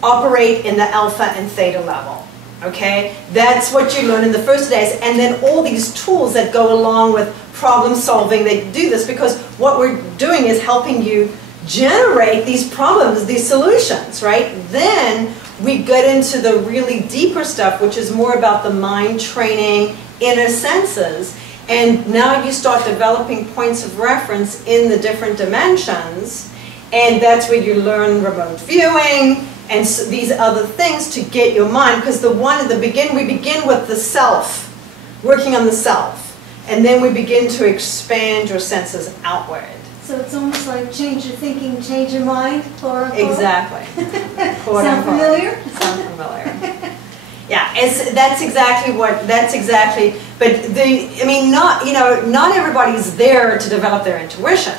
operate in the alpha and theta level, okay? That's what you learn in the first days, and then all these tools that go along with problem solving, they do this because what we're doing is helping you generate these problems, these solutions, right? Then we get into the really deeper stuff, which is more about the mind training, inner senses, And now you start developing points of reference in the different dimensions, and that's where you learn remote viewing and these other things to get your mind, because we begin with the self, working on the self, and then we begin to expand your senses outward. So it's almost like change your thinking, change your mind, quote unquote. Exactly. Sound familiar? Sound familiar. Yeah, that's exactly, but not everybody's there to develop their intuition.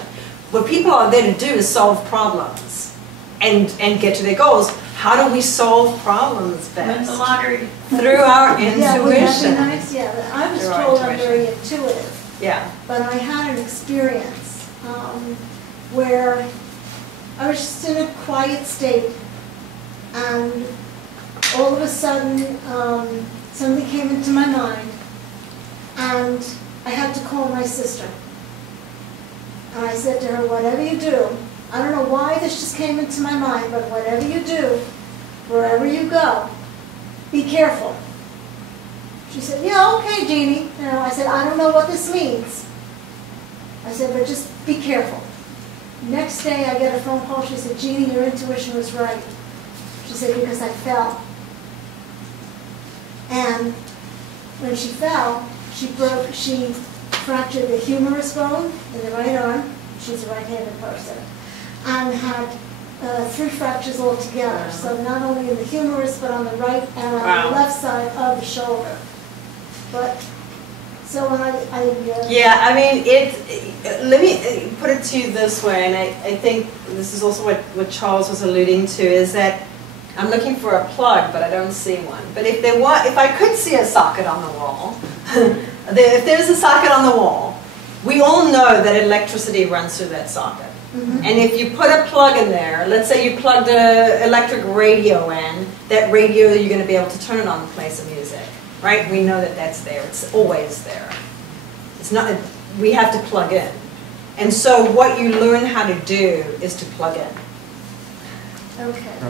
What people are there to do is solve problems and get to their goals. How do we solve problems Win the best? lottery. Through our Yeah, wouldn't that be intuition. nice? Yeah, I was Through our told I'm intuition. very intuitive, Yeah. but I had an experience where I was just in a quiet state, and all of a sudden something came into my mind, and I had to call my sister. And I said to her, whatever you do, I don't know why this just came into my mind, but whatever you do, wherever you go, be careful. She said, yeah, okay, Jeannie. I said, I don't know what this means. I said, but just be careful. Next day I get a phone call. She said, Jeannie, your intuition was right. She said, because I fell. And when she fell, she fractured the humerus bone in the right arm. She's a right-handed person. And had 3 fractures altogether. So not only in the humerus, but on the right and on the left side of the shoulder. But so when Yeah, I mean, let me put it to you this way, and I think this is also what Charles was alluding to, is that I'm looking for a plug, but I don't see one. But if I could see a socket on the wall, if there's a socket on the wall, we all know that electricity runs through that socket. Mm-hmm. And if you put a plug in there, let's say you plugged an electric radio in, that radio, you're going to be able to turn it on and play some music. Right? We know that that's there. It's always there. It's not, we have to plug in. And so what you learn how to do is to plug in. Okay. I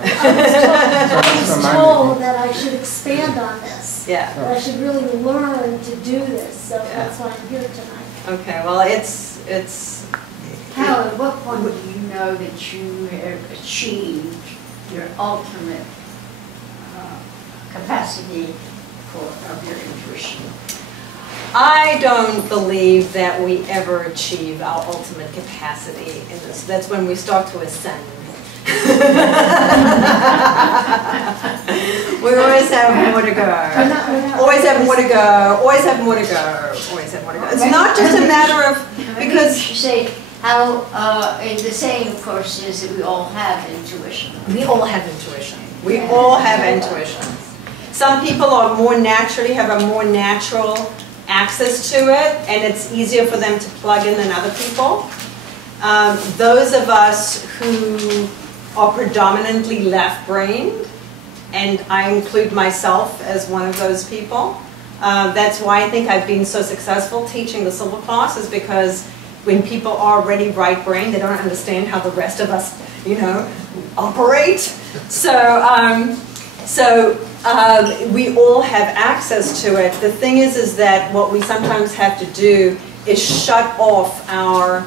was told that I should expand on this. Yeah. That I should really learn to do this. So that's why I'm here tonight. Okay, well it's How, at what point do you know that you have achieved your ultimate capacity of your intuition? I don't believe that we ever achieve our ultimate capacity in this. That's when we start to ascend. We always have more to go. Always have more to go. Always have more to go. Always have more to go. It's not just a matter of, because you say how in the saying, of course, is that we all have intuition. we all have intuition. We all have intuition. Some people are have a more natural access to it, and it's easier for them to plug in than other people. Those of us who are predominantly left-brained, and I include myself as one of those people, that's why I think I've been so successful teaching the Silva class, is because when people are already right-brained, they don't understand how the rest of us, operate. So we all have access to it. The thing is that what we sometimes have to do is shut off our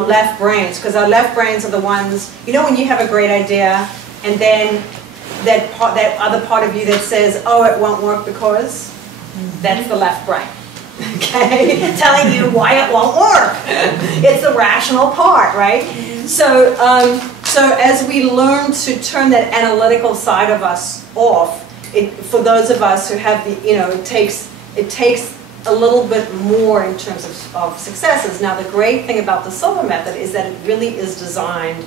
left brains, because our left brains are the ones, when you have a great idea, and then that other part of you that says, oh, it won't work because, that's the left brain. Okay, telling you why it won't work. It's the rational part, right? So as we learn to turn that analytical side of us off, for those of us who have the, it takes a little bit more in terms of successes. Now, the great thing about the Silva method is that it really is designed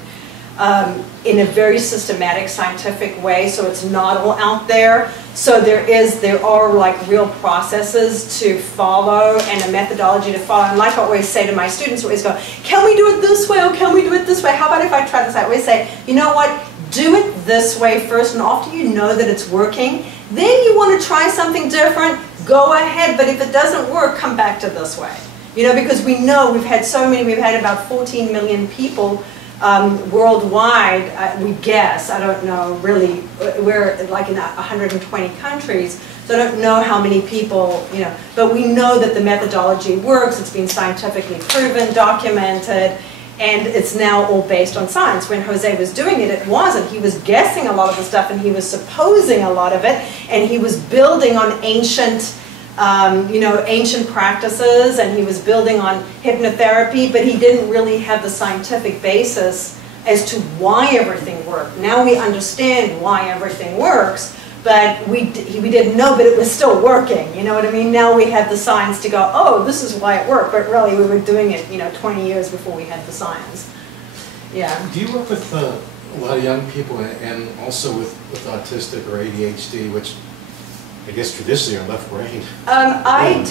in a very systematic, scientific way, so it's not all out there. So there are like real processes to follow and a methodology to follow. And like I always say to my students, I always go, can we do it this way, or can we do it this way? How about if I try this? I always say, you know what, do it this way first, and after you know that it's working, then you want to try something different, go ahead, but if it doesn't work, come back to this way. Because we know we've had about 14 million people worldwide, we guess, I don't know really, we're like in 120 countries, So I don't know how many people, you know, but we know that the methodology works. It's been scientifically proven, documented, and it's now all based on science. When Jose was doing it, it wasn't. He was guessing a lot of the stuff, and he was supposing a lot of it, and he was building on ancient, you know, ancient practices, and he was building on hypnotherapy, but he didn't really have the scientific basis as to why everything worked. Now we understand why everything works, but we didn't know, but it was still working. You know what I mean? Now we have the science to go, oh, this is why it worked, but really we were doing it, you know, 20 years before we had the science. Yeah. Do you work with a lot of young people and also with autistic or ADHD, which I guess traditionally are left brain? I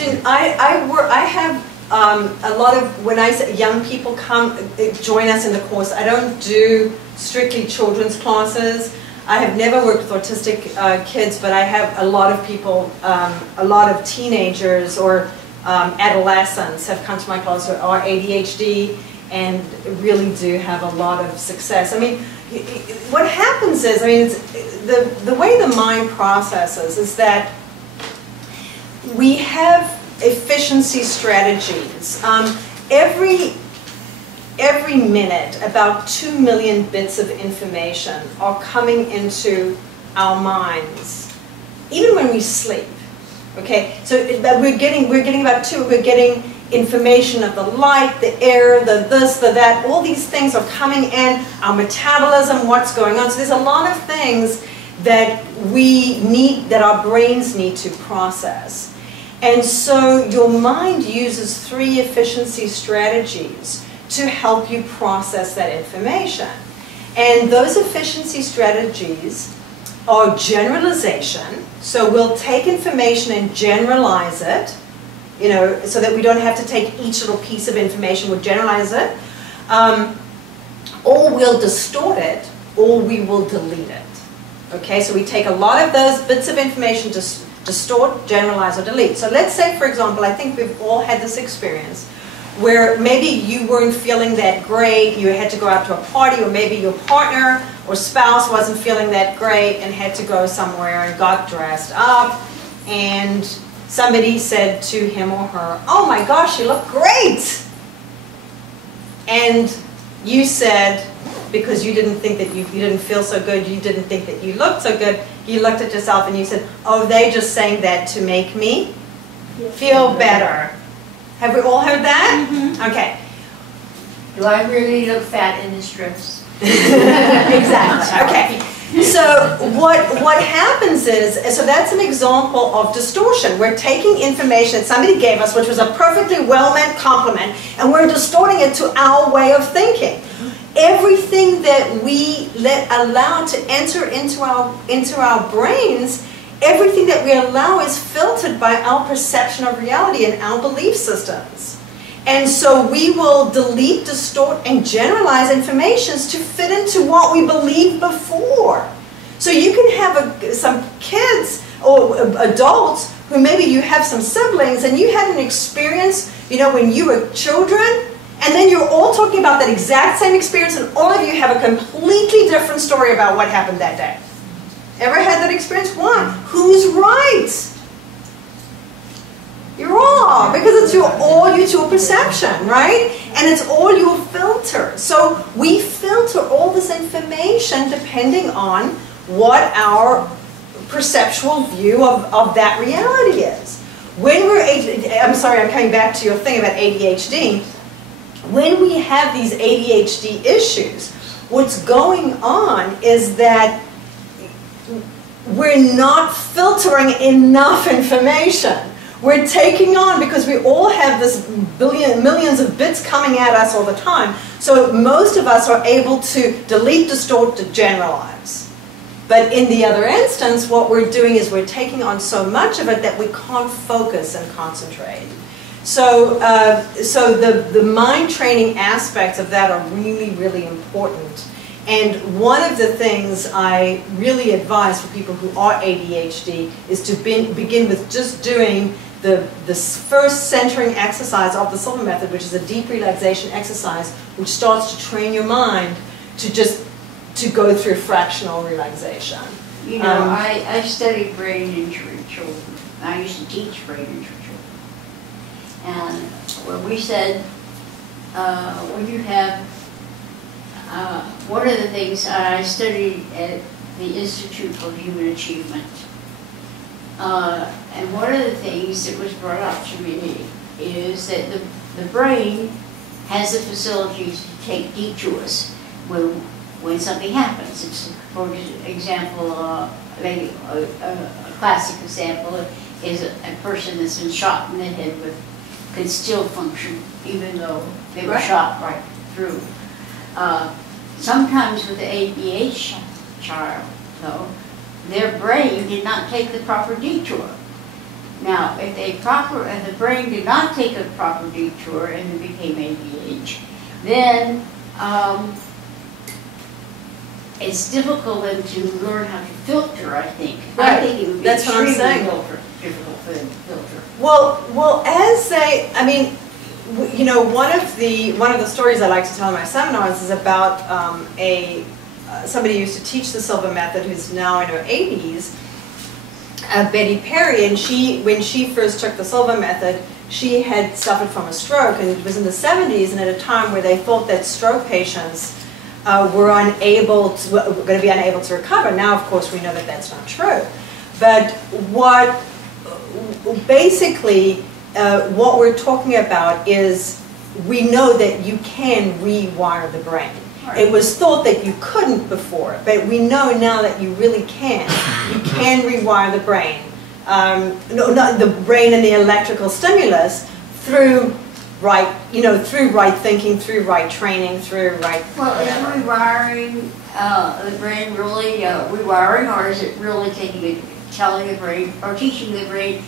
have a lot of, when I say young people come join us in the course, I don't do strictly children's classes. I have never worked with autistic kids, but I have a lot of people, a lot of teenagers or adolescents have come to my class who are ADHD and really do have a lot of success. I mean, what happens is, I mean, it's, the way the mind processes is that we have efficiency strategies. Every minute, about 2 million bits of information are coming into our minds, even when we sleep. Okay, so we're getting we're getting information of the light, the air, the this, the that. All these things are coming in. Our metabolism, what's going on. So there's a lot of things that we need, that our brains need to process. And so your mind uses 3 efficiency strategies to help you process that information. And those efficiency strategies are generalization. So we'll take information and generalize it, you know, so that we don't have to take each little piece of information, we'll generalize it. Or we'll distort it, or we will delete it. Okay, so we take a lot of those bits of information to distort, generalize, or delete. So let's say, for example, I think we've all had this experience where maybe you weren't feeling that great, you had to go out to a party, or maybe your partner or spouse wasn't feeling that great and had to go somewhere and got dressed up, and somebody said to him or her, "Oh my gosh, you look great!" And you said, because you didn't think that you didn't feel so good, you didn't think that you looked so good, you looked at yourself and you said, "Oh, they just saying that to make me feel better." Have we all heard that? Mm-hmm. Okay. Do I really look fat in this dress? Exactly. Okay. So what happens is, so that's an example of distortion. We're taking information that somebody gave us, which was a perfectly well-meant compliment, and we're distorting it to our way of thinking. Everything that we allow to enter into our brains, everything that we allow is filtered by our perception of reality and our belief systems. And so we will delete, distort, and generalize information to fit into what we believed before. So you can have some kids or adults who maybe you have some siblings and you had an experience, you know, when you were children, and then you're all talking about that exact same experience, and all of you have a completely different story about what happened that day. Ever had that experience? Why? Who's right? You're all, because it's all your perception, right? And it's all your filter. So we filter all this information depending on what our perceptual view of that reality is. When we're, I'm sorry, I'm coming back to your thing about ADHD. When we have these ADHD issues, what's going on is that we're not filtering enough information. We're taking on, because we all have this millions of bits coming at us all the time, so most of us are able to delete, distort, to generalize. But in the other instance, what we're doing is we're taking on so much of it that we can't focus and concentrate. So, the mind training aspects of that are really, really important. And one of the things I really advise for people who are ADHD is to begin with just doing the first centering exercise of the Silva method, which is a deep relaxation exercise, which starts to train your mind to go through fractional relaxation. You know, I studied brain injury children. I used to teach brain injury children. And when we said, when you have, one of the things I studied at the Institute for Human Achievement, and one of the things that was brought up to me is that the brain has the facilities to take detours when something happens. It's, for example, maybe a classic example is a person that's been shot in the head could still function even though they were shot right through. Sometimes with the ADH child, though, their brain did not take the proper detour. Now, if the brain did not take a proper detour and it became ADH, then it's difficult then to learn how to filter, I think. Right. I think it would be That's what I'm extremely saying. difficult for them to filter. Well, as they, I mean, you know, one of the stories I like to tell in my seminars is about somebody who used to teach the Silva method, who's now in her 80s, Betty Perry, and when she first took the Silva method, she had suffered from a stroke, and it was in the 70s, and at a time where they thought that stroke patients were going to be unable to recover. Now, of course, we know that that's not true. But basically, what we're talking about is we know that you can rewire the brain. Right. It was thought that you couldn't before, but we know now that you really can. You can rewire the brain. No, not the brain and the electrical stimulus through through right thinking, through right training, through right. Well, is rewiring the brain really rewiring, or is it really telling the brain or teaching the brain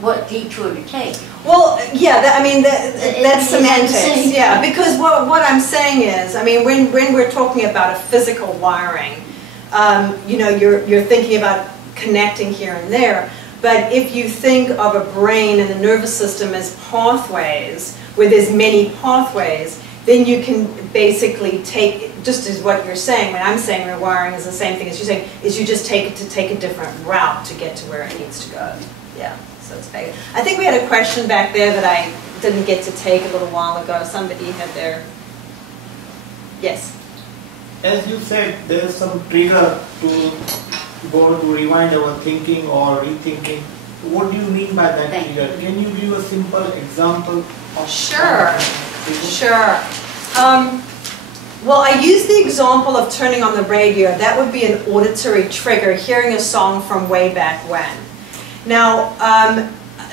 what detour to take? Well, yeah, that's semantics. Yeah, because what I'm saying is, I mean, when we're talking about a physical wiring, you know, you're thinking about connecting here and there. But if you think of a brain and the nervous system as pathways, where there's many pathways, then you can basically take, just as what you're saying, when I'm saying rewiring is the same thing as you're saying, is you just take a different route to get to where it needs to go. Yeah, so it's big. I think we had a question back there that I didn't get to take a little while ago. Somebody had their, yes? As you said, there is some trigger to go to rewind our thinking or rethinking. What do you mean by that trigger? Can you give a simple example? Sure. Well, I use the example of turning on the radio. That would be an auditory trigger, hearing a song from way back when. Now,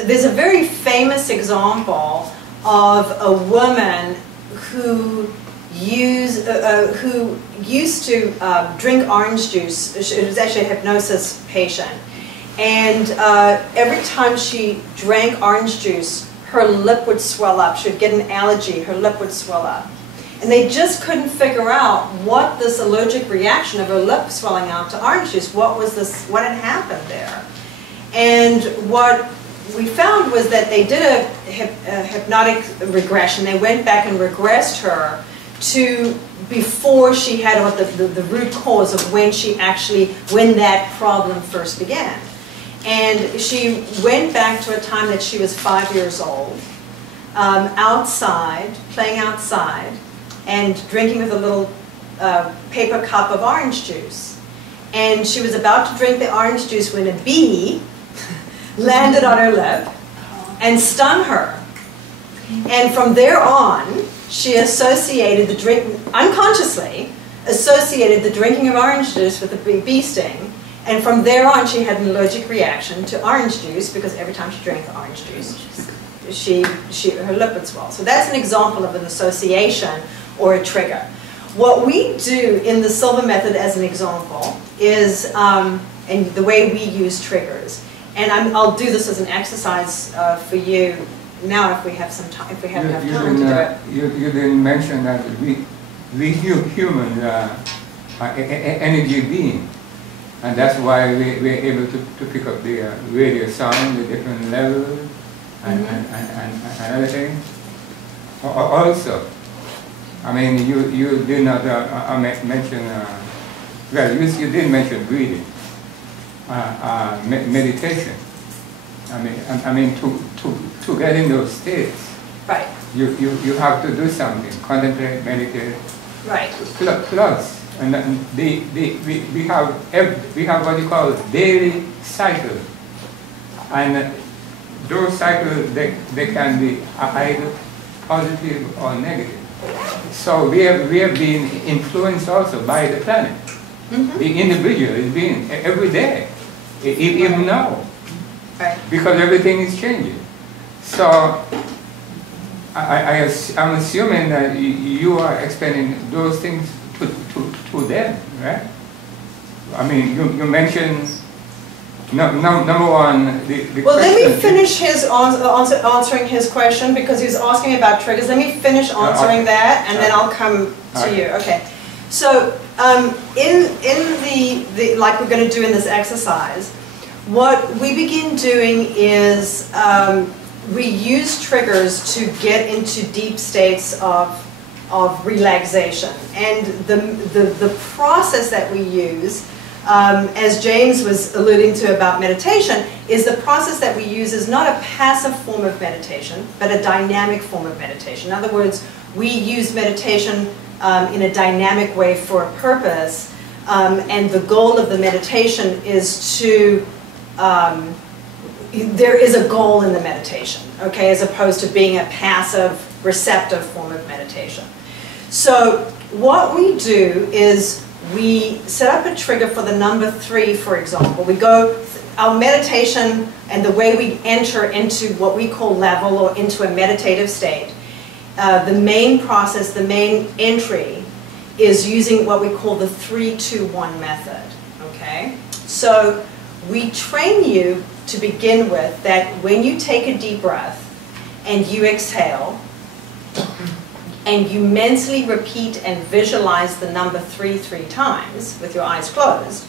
there's a very famous example of a woman who used to drink orange juice. She was actually a hypnosis patient. And every time she drank orange juice, her lip would swell up. She would get an allergy, her lip would swell up. And they just couldn't figure out what this allergic reaction of her lip swelling out to orange juice, what had happened there. And what we found was that they did a hypnotic regression. They went back and regressed her to before she had the root cause of when that problem first began. And she went back to a time that she was 5 years old, outside, playing outside, and drinking with a little paper cup of orange juice. And she was about to drink the orange juice when a bee landed on her lip and stung her. And from there on, she associated unconsciously associated the drinking of orange juice with the bee sting. And from there on, she had an allergic reaction to orange juice because every time she drank the orange juice, her lip would swell. So that's an example of an association or a trigger. What we do in the Silva method, as an example, is, and the way we use triggers, and I'll do this as an exercise for you now if we have some time, if we have enough time to do it. You didn't mention that we humans are energy being. And that's why we're able to pick up the radio sound, the different levels, and other things. Also, I mean, you did not mention, well, you did mention breathing. meditation. I mean to get in those states, Right. you have to do something, contemplate, meditate. Right. Plus, and we have what you call daily cycles, and those cycles they can be either positive or negative. So we have been influenced also by the planet. Mm-hmm. The individual is being every day, even now, Right. because everything is changing. So I'm assuming that you are explaining those things to them, right? I mean, you mentioned number one. The Well, let me question- finish his answering his question, because he was asking about triggers. Let me finish answering okay. that, and then I'll come to Okay. you. Okay. So in the like we're going to do in this exercise, what we begin doing is we use triggers to get into deep states of relaxation, and the process that we use, as James was alluding to about meditation, is the process that we use is not a passive form of meditation, but a dynamic form of meditation. In other words, we use meditation in a dynamic way for a purpose, and the goal of the meditation is to there is a goal in the meditation, okay, as opposed to being a passive, receptive form of meditation. So what we do is we set up a trigger for the number 3, for example. We go, our meditation and the way we enter into what we call level or into a meditative state, the main process, the main entry is using what we call the 3-2-1 method, okay? So we train you to begin with that when you take a deep breath and you exhale and you mentally repeat and visualize the number 3 times with your eyes closed,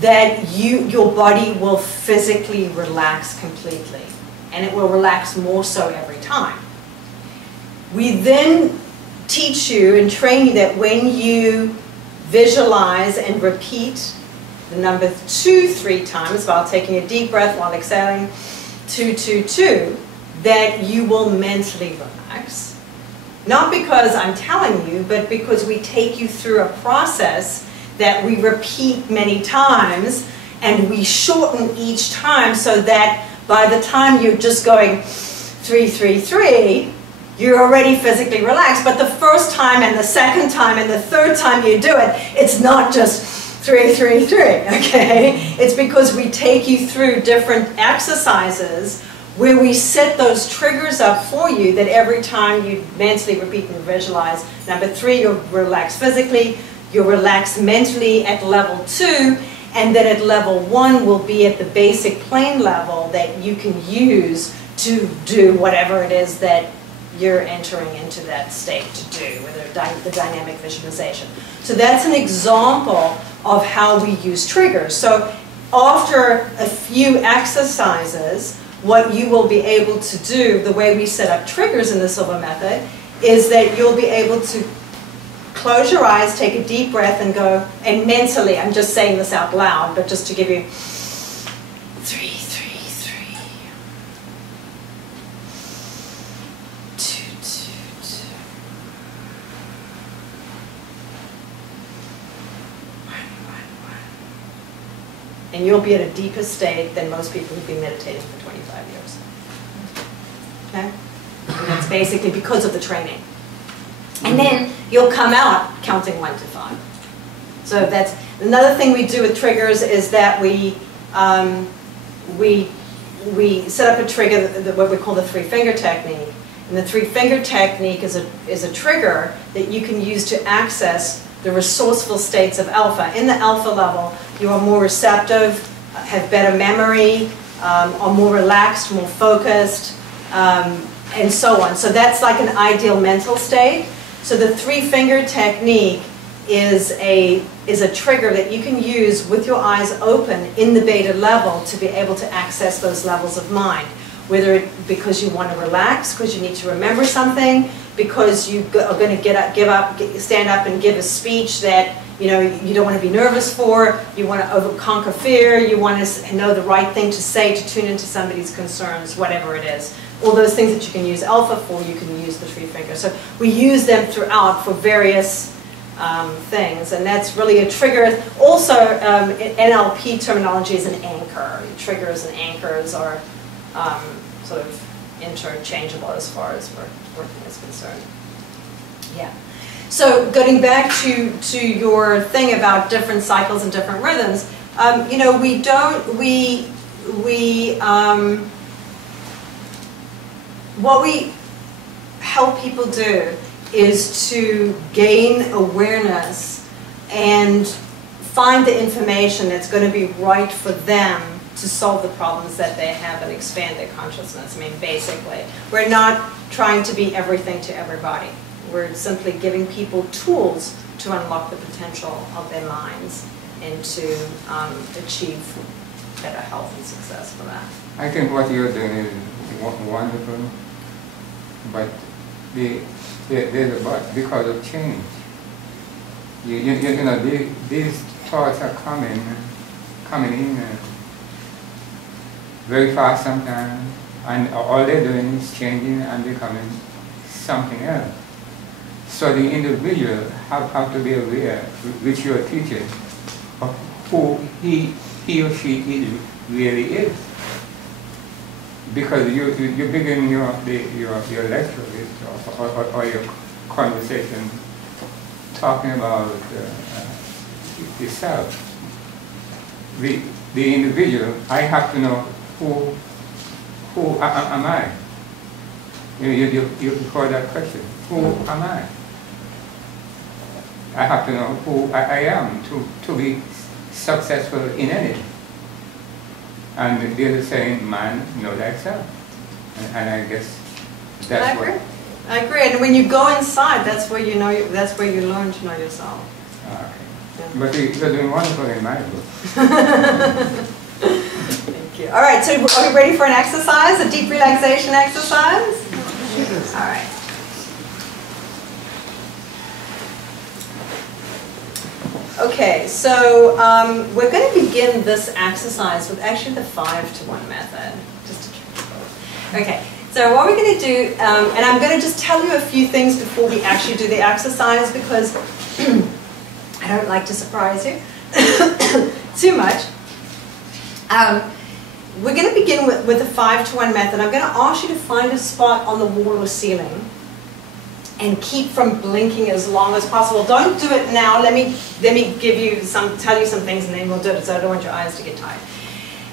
that your body will physically relax completely, and it will relax more so every time. We then teach you and train you that when you visualize and repeat the number 2 3 times while taking a deep breath, while exhaling 2 2 2, that you will mentally relax. Not because I'm telling you, but because we take you through a process that we repeat many times, and we shorten each time so that by the time you're just going 3 3 3, you're already physically relaxed. But the first time and the second time and the third time you do it, it's not just 3 3 3, okay? It's because we take you through different exercises where we set those triggers up for you, that every time you mentally repeat and visualize number 3, you'll relax physically, you'll relax mentally at level 2, and then at level 1 will be at the basic plane level that you can use to do whatever it is that you're entering into that state to do, with the dynamic visualization. So that's an example of how we use triggers. So after a few exercises, what you will be able to do, the way we set up triggers in the Silva method, is that you'll be able to close your eyes, take a deep breath, and go, and mentally, I'm just saying this out loud, but just to give you 3 3 3, 2 2 2, 1 1 1. And you'll be at a deeper state than most people who've been meditating for 25 years. Okay? And that's basically because of the training. And then you'll come out counting 1 to 5. So that's another thing we do with triggers, is that we set up a trigger, what we call the 3-finger technique. And the 3-finger technique is a trigger that you can use to access the resourceful states of alpha. In the alpha level, you are more receptive, have better memory, are more relaxed, more focused, and so on. So that's like an ideal mental state. So the 3-finger technique is a trigger that you can use with your eyes open in the beta level to be able to access those levels of mind. Whether it because you want to relax, because you need to remember something, because you are going to stand up and give a speech that you don't want to be nervous for. You want to conquer fear. You want to know the right thing to say to tune into somebody's concerns, whatever it is. All those things that you can use alpha for, you can use the tree finger. So we use them throughout for various things, and that's really a trigger. Also, NLP terminology is an anchor. Triggers and anchors are sort of interchangeable as far as working is concerned. Yeah. So getting back to your thing about different cycles and different rhythms, what we help people do is to gain awareness and find the information that's going to be right for them to solve the problems that they have and expand their consciousness. I mean, basically, we're not trying to be everything to everybody. We're simply giving people tools to unlock the potential of their minds and to achieve better health and success for that. I think what you're doing is wonderful, but there's a but because of change. These thoughts are coming in very fast sometimes, and all they're doing is changing and becoming something else. So the individual have to be aware, which you're teaching, of who he or she really is. Because you begin your lecture or your conversation talking about yourself. The individual, I have to know who am I? You call that question. Who am I? I have to know who I am to be successful in anything. And they're the saying, man, know thyself. And I guess that's what. I agree. And when you go inside, that's where you know. That's where you learn to know yourself. Okay. Yeah. But you're doing wonderful in my book. Thank you. All right. So are we ready for an exercise? A deep relaxation exercise? All right. Okay, so we're going to begin this exercise with actually the 5-to-1 method. Just to okay, so what we're going to do, and I'm going to just tell you a few things before we actually do the exercise because I don't like to surprise you too much. We're going to begin with the 5-to-1 method. I'm going to ask you to find a spot on the wall or ceiling and keep from blinking as long as possible. Don't do it now. Let me give you tell you some things, and then we'll do it. So I don't want your eyes to get tired.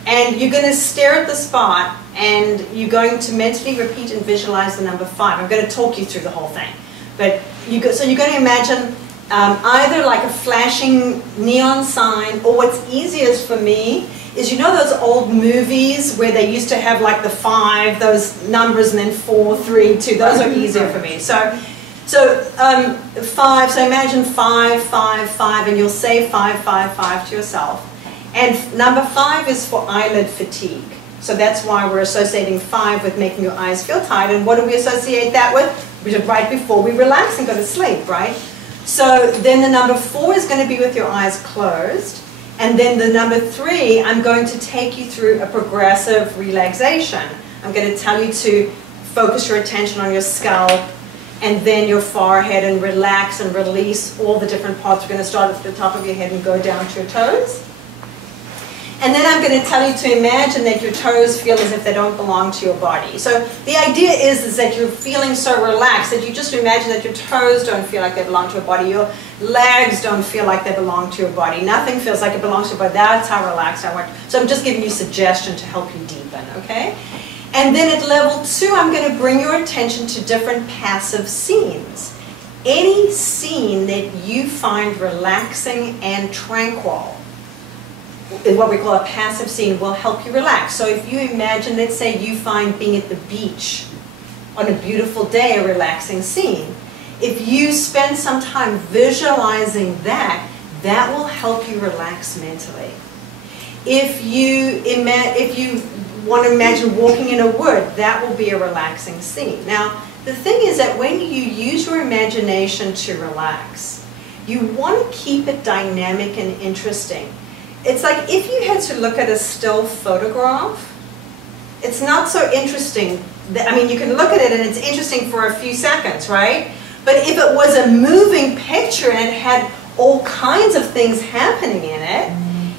And you're going to stare at the spot, and you're going to mentally repeat and visualize the number 5. I'm going to talk you through the whole thing, but so you're going to imagine either like a flashing neon sign, or what's easiest for me is those old movies where they used to have like the 5, those numbers, and then 4, 3, 2. Those are easier for me. So 5. So imagine 5, 5, 5, and you'll say 5, 5, 5 to yourself. And number 5 is for eyelid fatigue. So that's why we're associating 5 with making your eyes feel tired. And what do we associate that with? We did right before we relax and go to sleep, right? So then the number 4 is going to be with your eyes closed. And then the number 3, I'm going to take you through a progressive relaxation. I'm going to tell you to focus your attention on your scalp and then your forehead and relax and release all the different parts. We're going to start at the top of your head and go down to your toes. And then I'm going to tell you to imagine that your toes feel as if they don't belong to your body. So the idea is that you're feeling so relaxed that you just imagine that your toes don't feel like they belong to your body. Your legs don't feel like they belong to your body. Nothing feels like it belongs to your body. That's how relaxed I want. So I'm just giving you suggestion to help you deepen, okay? And then at level 2, I'm going to bring your attention to different passive scenes. Any scene that you find relaxing and tranquil, what we call a passive scene, will help you relax. So if you imagine, let's say you find being at the beach on a beautiful day a relaxing scene. If you spend some time visualizing that, that will help you relax mentally. If you want to imagine walking in a wood, that will be a relaxing scene. Now, The thing is that when you use your imagination to relax, you want to keep it dynamic and interesting. It's like if you had to look at a still photograph, it's not so interesting. I mean, you can look at it and it's interesting for a few seconds, right? But if it was a moving picture and it had all kinds of things happening in it,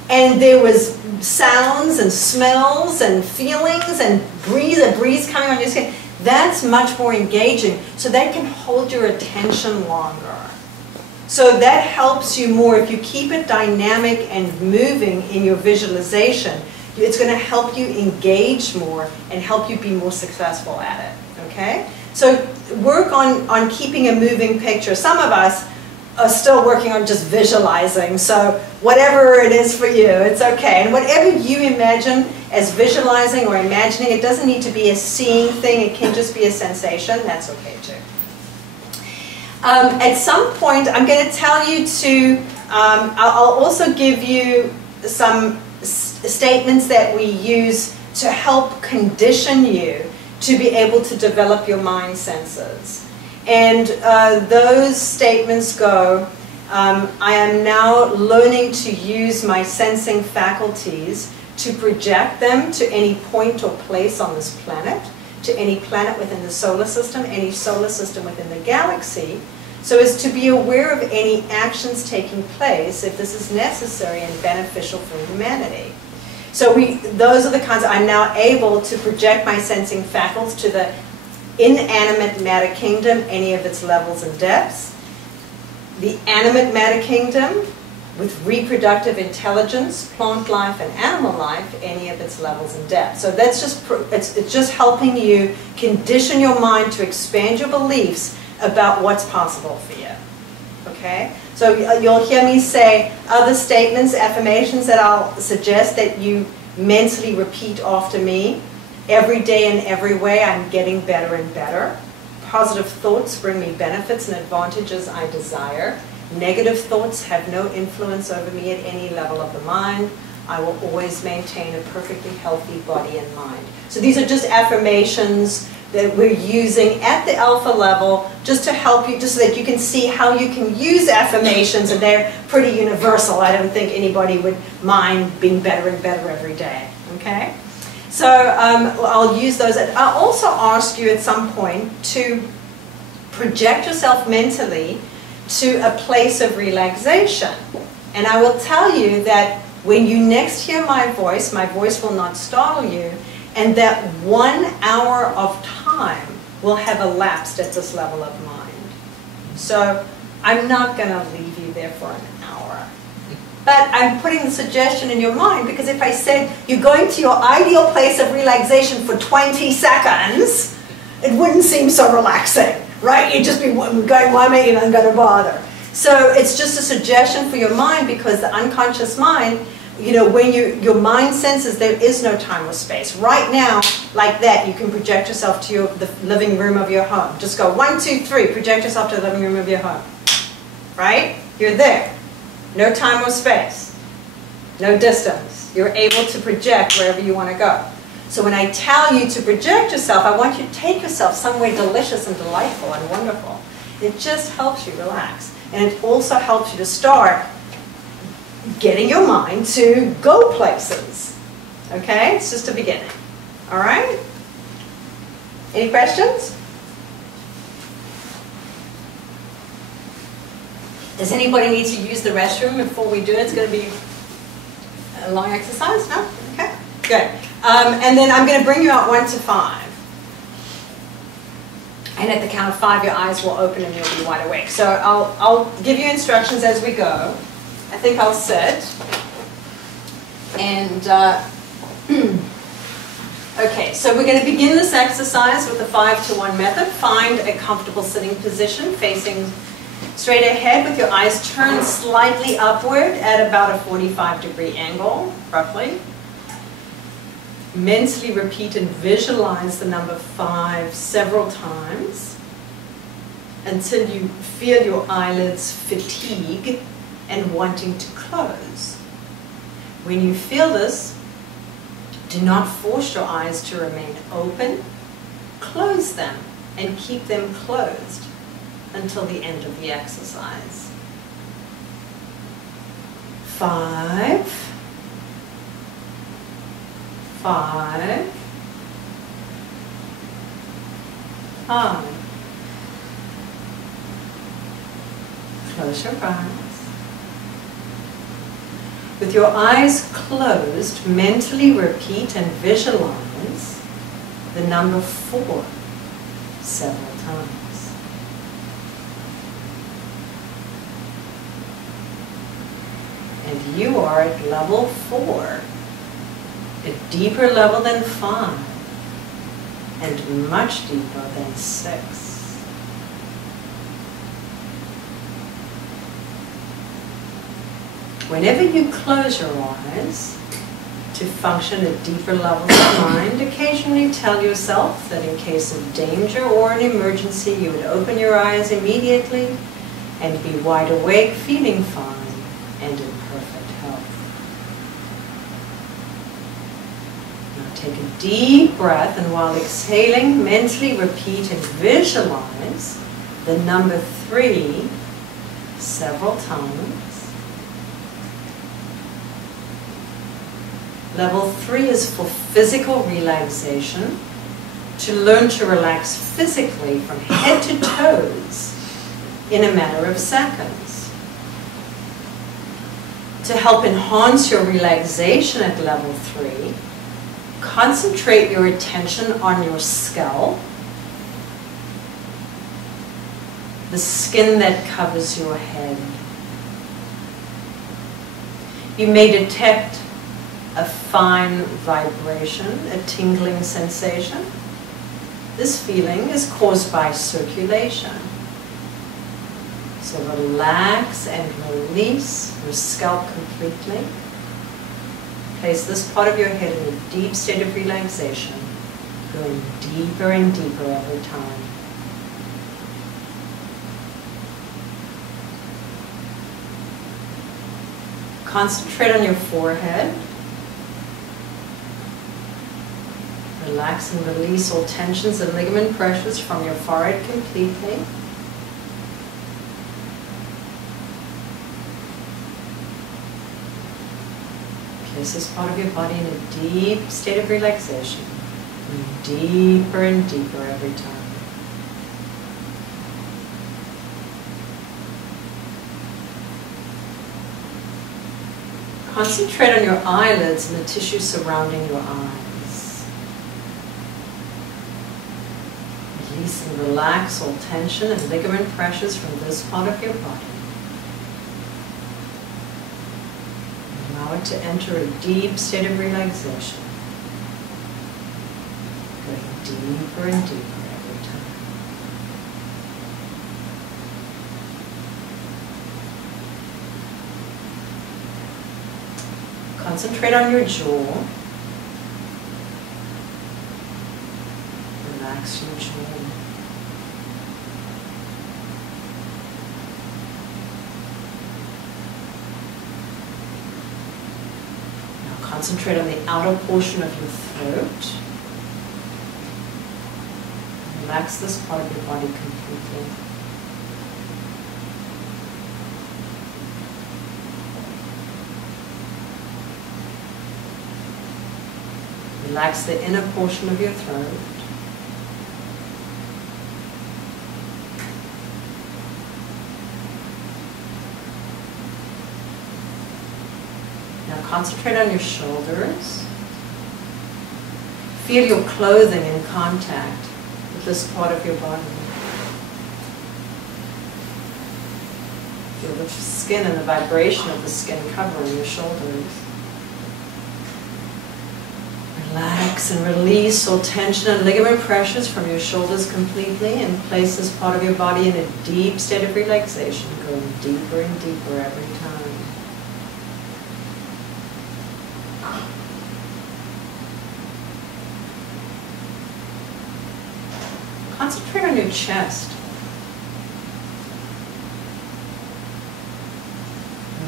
and there was sounds and smells and feelings and a breeze coming on your skin, that's much more engaging. So that can hold your attention longer. So that helps you more. If you keep it dynamic and moving in your visualization, it's going to help you engage more and help you be more successful at it, okay? So work on keeping a moving picture. Some of us are still working on just visualizing, so whatever it is for you, it's okay. And whatever you imagine as visualizing or imagining, it doesn't need to be a seeing thing, it can just be a sensation, that's okay too. At some point, I'm going to tell you to, I'll also give you some statements that we use to help condition you to be able to develop your mind senses. And those statements go, I am now learning to use my sensing faculties to project them to any point or place on this planet, to any planet within the solar system, any solar system within the galaxy, so as to be aware of any actions taking place if this is necessary and beneficial for humanity. So those are the kinds, I'm now able to project my sensing faculties to the inanimate matter kingdom, any of its levels and depths, the animate matter kingdom with reproductive intelligence, plant life and animal life, any of its levels and depths. So that's just, it's just helping you condition your mind to expand your beliefs about what's possible for you, okay? So you'll hear me say other statements, affirmations that I'll suggest that you mentally repeat after me. Every day and every way I'm getting better and better. Positive thoughts bring me benefits and advantages I desire. Negative thoughts have no influence over me at any level of the mind. I will always maintain a perfectly healthy body and mind. So these are just affirmations that we're using at the alpha level just to help you, just so that you can see how you can use affirmations, and they're pretty universal. I don't think anybody would mind being better and better every day, okay? So I'll use those. I'll also ask you at some point to project yourself mentally to a place of relaxation. And I will tell you that when you next hear my voice will not startle you, and that 1 hour of time will have elapsed at this level of mind. So I'm not going to leave you there for an hour. But I'm putting the suggestion in your mind, because if I said you're going to your ideal place of relaxation for 20 seconds, it wouldn't seem so relaxing, right? You'd just be going, why am I even going to bother? So it's just a suggestion for your mind, because the unconscious mind, you know, when your mind senses there is no time or space. Right now, like that, you can project yourself to the living room of your home. Just go 1, 2, 3, project yourself to the living room of your home. Right? You're there. No time or space. No distance. You're able to project wherever you want to go. So when I tell you to project yourself, I want you to take yourself somewhere delicious and delightful and wonderful. It just helps you relax. And it also helps you to start getting your mind to go places. Okay? It's just a beginning. All right? Any questions? Does anybody need to use the restroom before we do it? It's going to be a long exercise? No? Okay. Good. And then I'm going to bring you out 1 to 5. And at the count of 5, your eyes will open and you'll be wide awake. So I'll give you instructions as we go. I think I'll sit. And, okay, so we're going to begin this exercise with the 5 to 1 method. Find a comfortable sitting position facing straight ahead with your eyes turned slightly upward at about a 45-degree angle, roughly. Mentally repeat and visualize the number 5 several times until you feel your eyelids fatigue and wanting to close. When you feel this, do not force your eyes to remain open. Close them and keep them closed until the end of the exercise. 5, 5, 5. Close your eyes. With your eyes closed, mentally repeat and visualize the number 4 several times. And you are at level 4, a deeper level than 5, and much deeper than 6. Whenever you close your eyes to function at deeper levels of mind, occasionally tell yourself that in case of danger or an emergency, you would open your eyes immediately and be wide awake, feeling fine and in perfect health. Now take a deep breath, and while exhaling, mentally repeat and visualize the number 3 several times. Level 3 is for physical relaxation, to learn to relax physically from head to toes in a matter of seconds. To help enhance your relaxation at level 3, concentrate your attention on your scalp, the skin that covers your head. You may detect a fine vibration, a tingling sensation. This feeling is caused by circulation. So relax and release your scalp completely. Place this part of your head in a deep state of relaxation, going deeper and deeper every time. Concentrate on your forehead. Relax and release all tensions and ligament pressures from your forehead completely. Place this part of your body in a deep state of relaxation, going deeper and deeper every time. Concentrate on your eyelids and the tissue surrounding your eyes. Release and relax all tension and ligament pressures from this part of your body. Allow it to enter a deep state of relaxation, going deeper and deeper every time. Concentrate on your jaw. Relax your jaw. Now concentrate on the outer portion of your throat. Relax this part of your body completely. Relax the inner portion of your throat. Now concentrate on your shoulders. Feel your clothing in contact with this part of your body. Feel the skin and the vibration of the skin covering your shoulders. Relax and release all tension and ligament pressures from your shoulders completely, and place this part of your body in a deep state of relaxation, going deeper and deeper every time. Concentrate on your chest.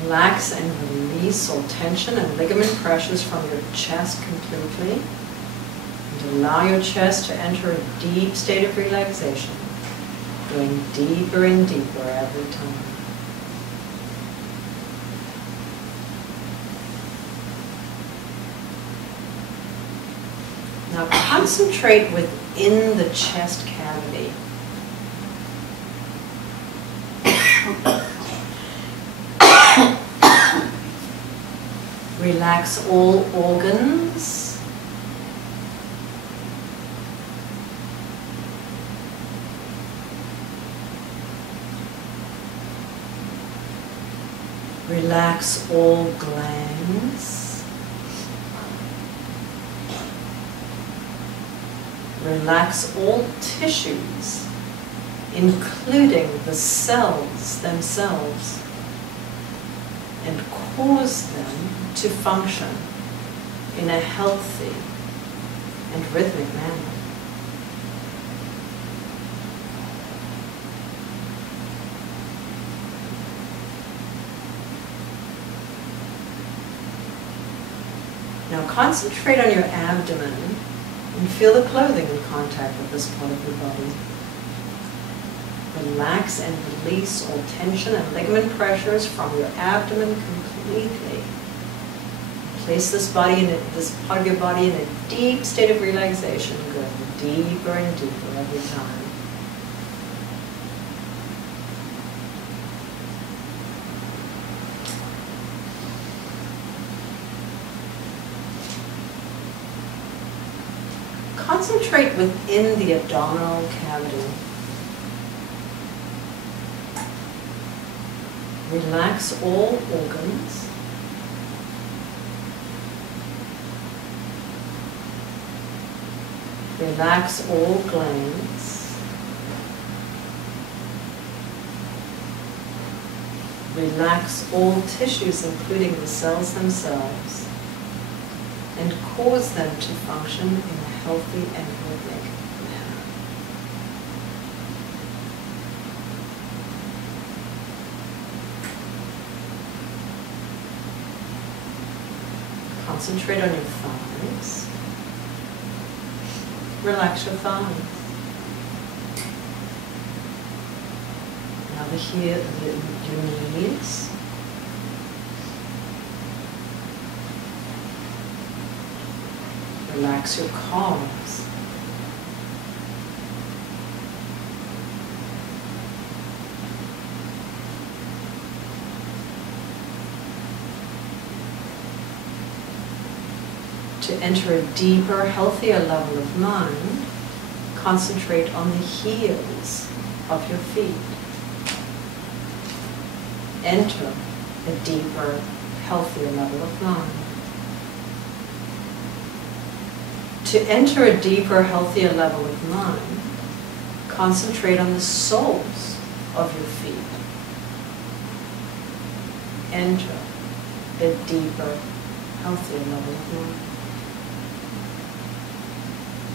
Relax and release all tension and ligament pressures from your chest completely. And allow your chest to enter a deep state of relaxation, going deeper and deeper every time. Now concentrate within the chest cavity. Relax all organs. Relax all glands. Relax all tissues, including the cells themselves, and cause them to function in a healthy and rhythmic manner. Now concentrate on your abdomen and feel the clothing in contact with this part of your body. Relax and release all tension and ligament pressures from your abdomen completely. Place this part of your body in a deep state of relaxation, going deeper and deeper every time. Concentrate within the abdominal cavity. Relax all organs. Relax all glands. Relax all tissues, including the cells themselves, and cause them to function in a healthy and rhythmic manner. Concentrate on your thighs. Relax your thighs. Now your knees. Relax your calves. To enter a deeper, healthier level of mind, concentrate on the heels of your feet. Enter a deeper, healthier level of mind. To enter a deeper, healthier level of mind, concentrate on the soles of your feet. Enter a deeper, healthier level of mind.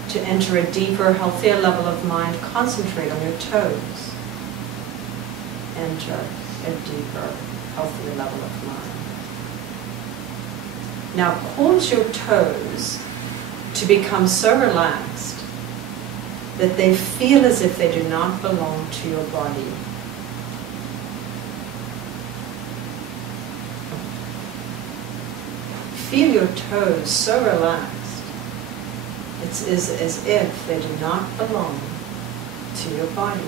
To enter a deeper, healthier level of mind, concentrate on your toes. Enter a deeper, healthier level of mind. Now cause your toes to become so relaxed that they feel as if they do not belong to your body. Feel your toes so relaxed. It's as if they do not belong to your body.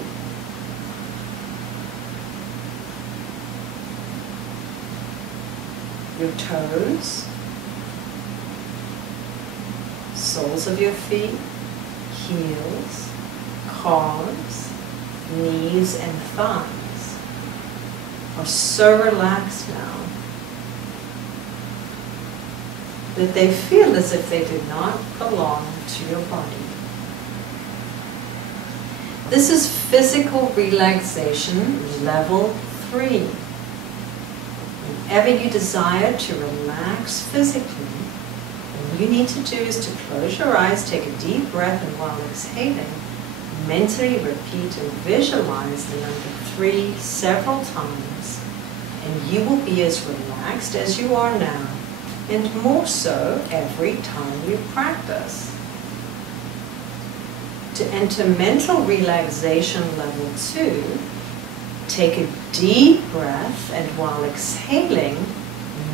Your toes, soles of your feet, heels, calves, knees, and thighs are so relaxed now that they feel as if they do not belong to your body. This is physical relaxation level 3. Whenever you desire to relax physically, all you need to do is to close your eyes, take a deep breath, and while exhaling, mentally repeat and visualize the number 3 several times, and you will be as relaxed as you are now, and more so every time you practice. To enter mental relaxation level 2, take a deep breath and while exhaling,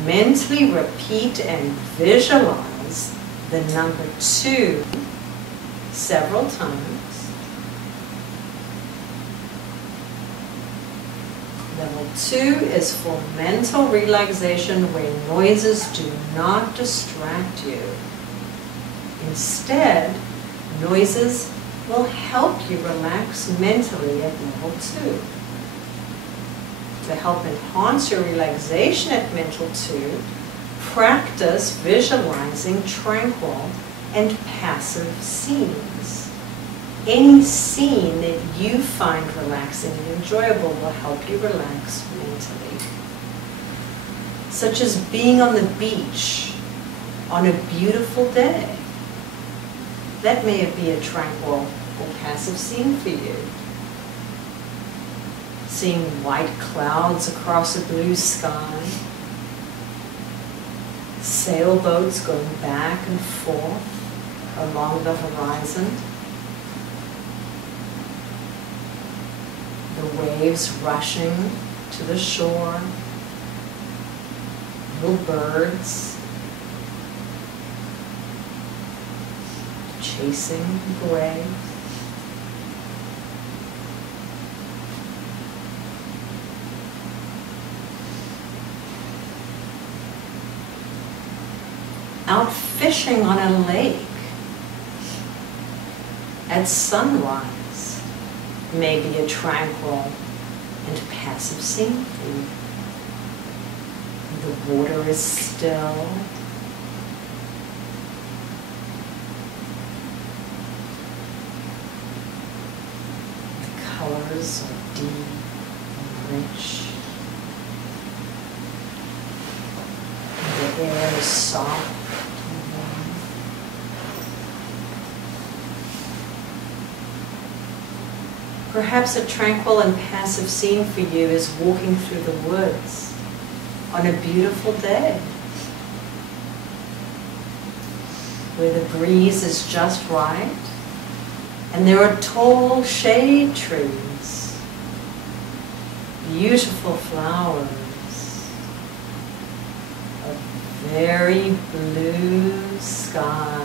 mentally repeat and visualize the number 2 several times. Level 2 is for mental relaxation where noises do not distract you. Instead, noises will help you relax mentally at level 2. To help enhance your relaxation at mental 2, practice visualizing tranquil and passive scenes. Any scene that you find relaxing and enjoyable will help you relax mentally. Such as being on the beach on a beautiful day. That may be a tranquil or passive scene for you. Seeing white clouds across a blue sky, sailboats going back and forth along the horizon, the waves rushing to the shore, little birds chasing the waves. Out fishing on a lake at sunrise may be a tranquil and passive scene for you. The water is still. The colors are deep and rich. The air is soft. Perhaps a tranquil and passive scene for you is walking through the woods on a beautiful day, where the breeze is just right, and there are tall shade trees, beautiful flowers, a very blue sky,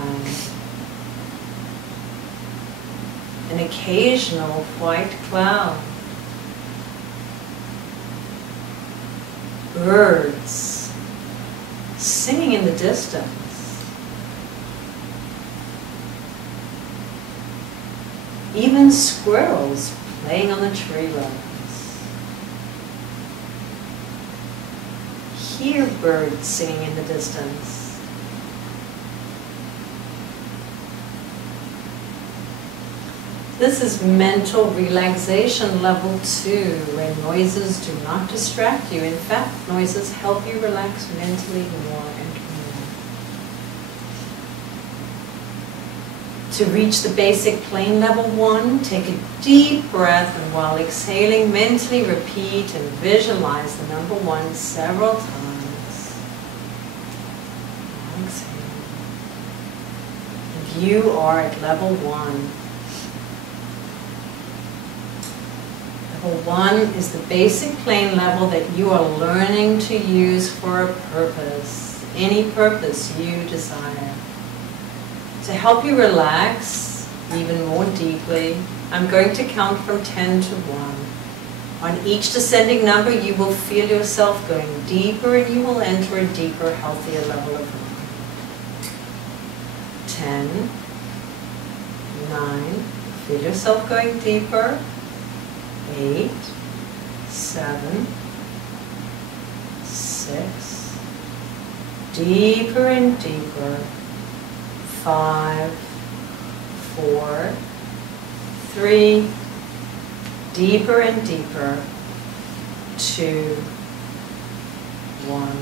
an occasional white cloud, birds singing in the distance, even squirrels playing on the tree limbs. Hear birds singing in the distance. This is mental relaxation level 2, where noises do not distract you. In fact, noises help you relax mentally more and more. To reach the basic plane level 1, take a deep breath and while exhaling, mentally repeat and visualize the number 1 several times. Exhale. And you are at level 1. Level 1 is the basic plane level that you are learning to use for a purpose, any purpose you desire. To help you relax even more deeply, I'm going to count from 10 to 1. On each descending number, you will feel yourself going deeper and you will enter a deeper, healthier level of mind. 10, 9, feel yourself going deeper. 8, 7, 6, deeper and deeper. 5, 4, 3, deeper and deeper. 2, 1.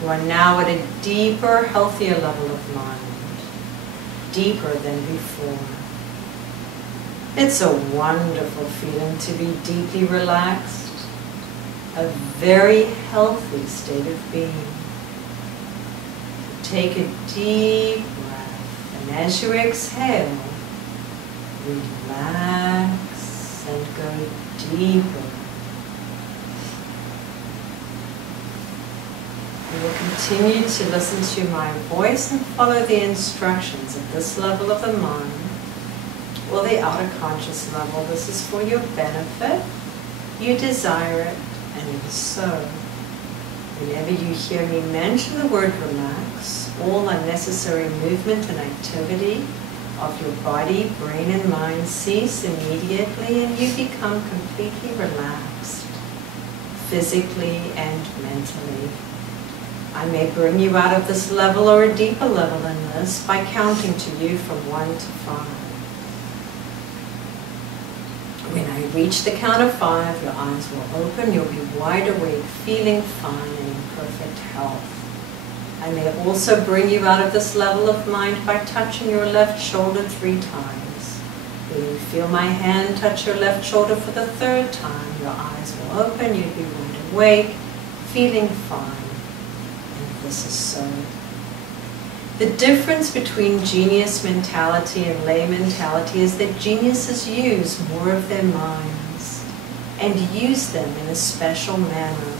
You are now at a deeper, healthier level of mind, deeper than before. It's a wonderful feeling to be deeply relaxed, a very healthy state of being. Take a deep breath, and as you exhale, Relax and go deeper. You will continue to listen to my voice and follow the instructions at this level of the mind or the outer conscious level. This is for your benefit. You desire it, and it is so. Whenever you hear me mention the word relax, all unnecessary movement and activity of your body, brain, and mind cease immediately, and you become completely relaxed, physically and mentally. I may bring you out of this level or a deeper level than this by counting to you from 1 to 5. When I reach the count of 5, your eyes will open, you'll be wide awake, feeling fine and in perfect health. I may also bring you out of this level of mind by touching your left shoulder 3 times. When you feel my hand touch your left shoulder for the 3rd time, your eyes will open, you'll be wide awake, feeling fine. And this is so. The difference between genius mentality and lay mentality is that geniuses use more of their minds and use them in a special manner.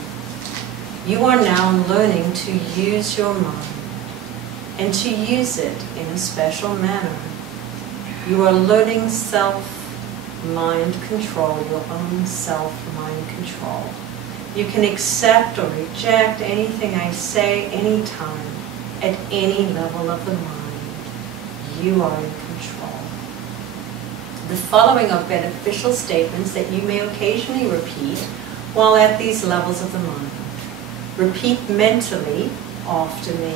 You are now learning to use your mind and to use it in a special manner. You are learning self-mind control, your own self-mind control. You can accept or reject anything I say anytime, at any level of the mind. You are in control. The following are beneficial statements that you may occasionally repeat while at these levels of the mind. Repeat mentally after me.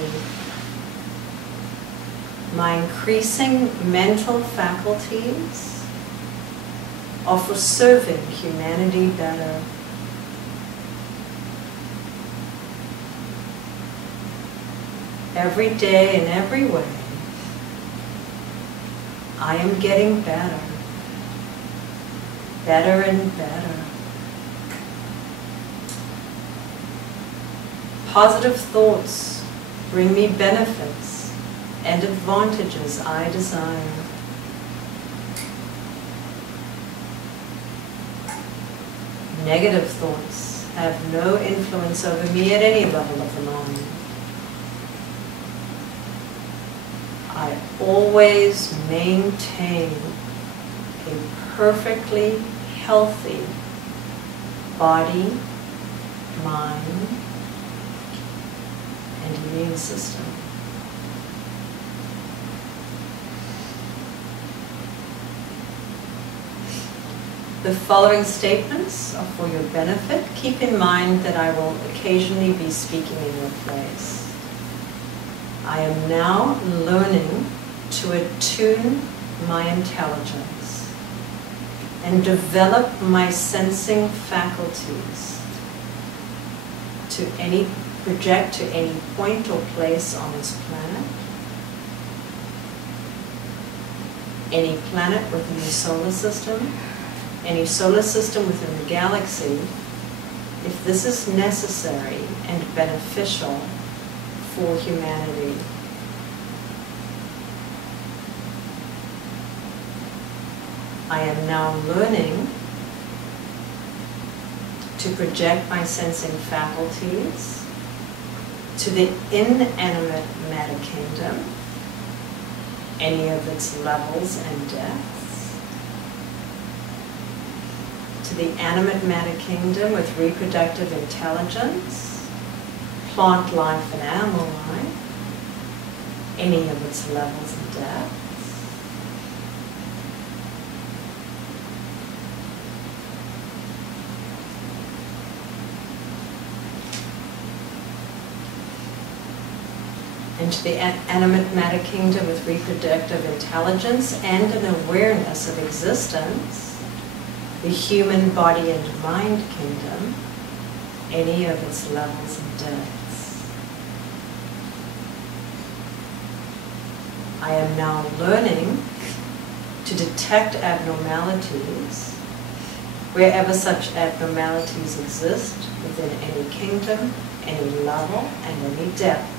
My increasing mental faculties are for serving humanity better. Every day in every way, I am getting better, better and better. Positive thoughts bring me benefits and advantages I desire. Negative thoughts have no influence over me at any level of the mind. I always maintain a perfectly healthy body, mind, and immune system. The following statements are for your benefit. Keep in mind that I will occasionally be speaking in your place. I am now learning to attune my intelligence and develop my sensing faculties to project to any point or place on this planet, any planet within the solar system, any solar system within the galaxy, if this is necessary and beneficial for humanity. I am now learning to project my sensing faculties to the inanimate matter kingdom, any of its levels and depths, to the animate matter kingdom with reproductive intelligence, plant life and animal life, any of its levels and depths. And to the animate matter kingdom with reproductive intelligence and an awareness of existence, the human body and mind kingdom, any of its levels and depths. I am now learning to detect abnormalities wherever such abnormalities exist within any kingdom, any level, and any depth,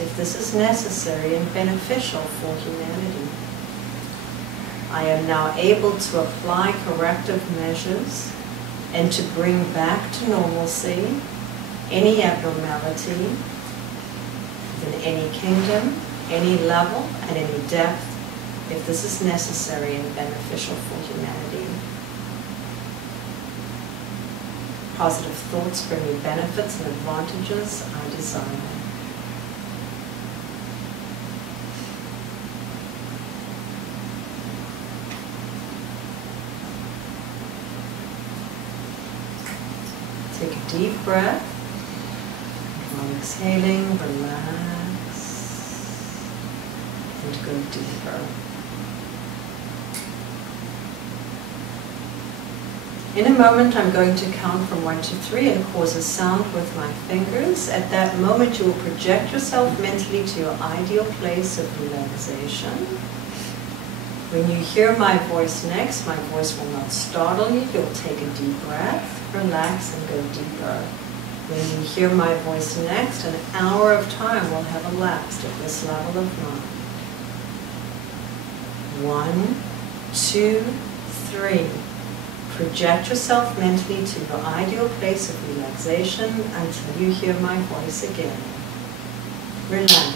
if this is necessary and beneficial for humanity. I am now able to apply corrective measures and to bring back to normalcy any abnormality in any kingdom, any level, and any depth, if this is necessary and beneficial for humanity. Positive thoughts bring me benefits and advantages I desire. Take a deep breath. While exhaling, relax, and go deeper. In a moment, I'm going to count from 1 to 3 and cause a sound with my fingers. At that moment, you will project yourself mentally to your ideal place of relaxation. When you hear my voice next, my voice will not startle you. You'll take a deep breath, relax, and go deeper. When you hear my voice next, an hour of time will have elapsed at this level of mind. 1, 2, 3. Project yourself mentally to your ideal place of relaxation until you hear my voice again. Relax.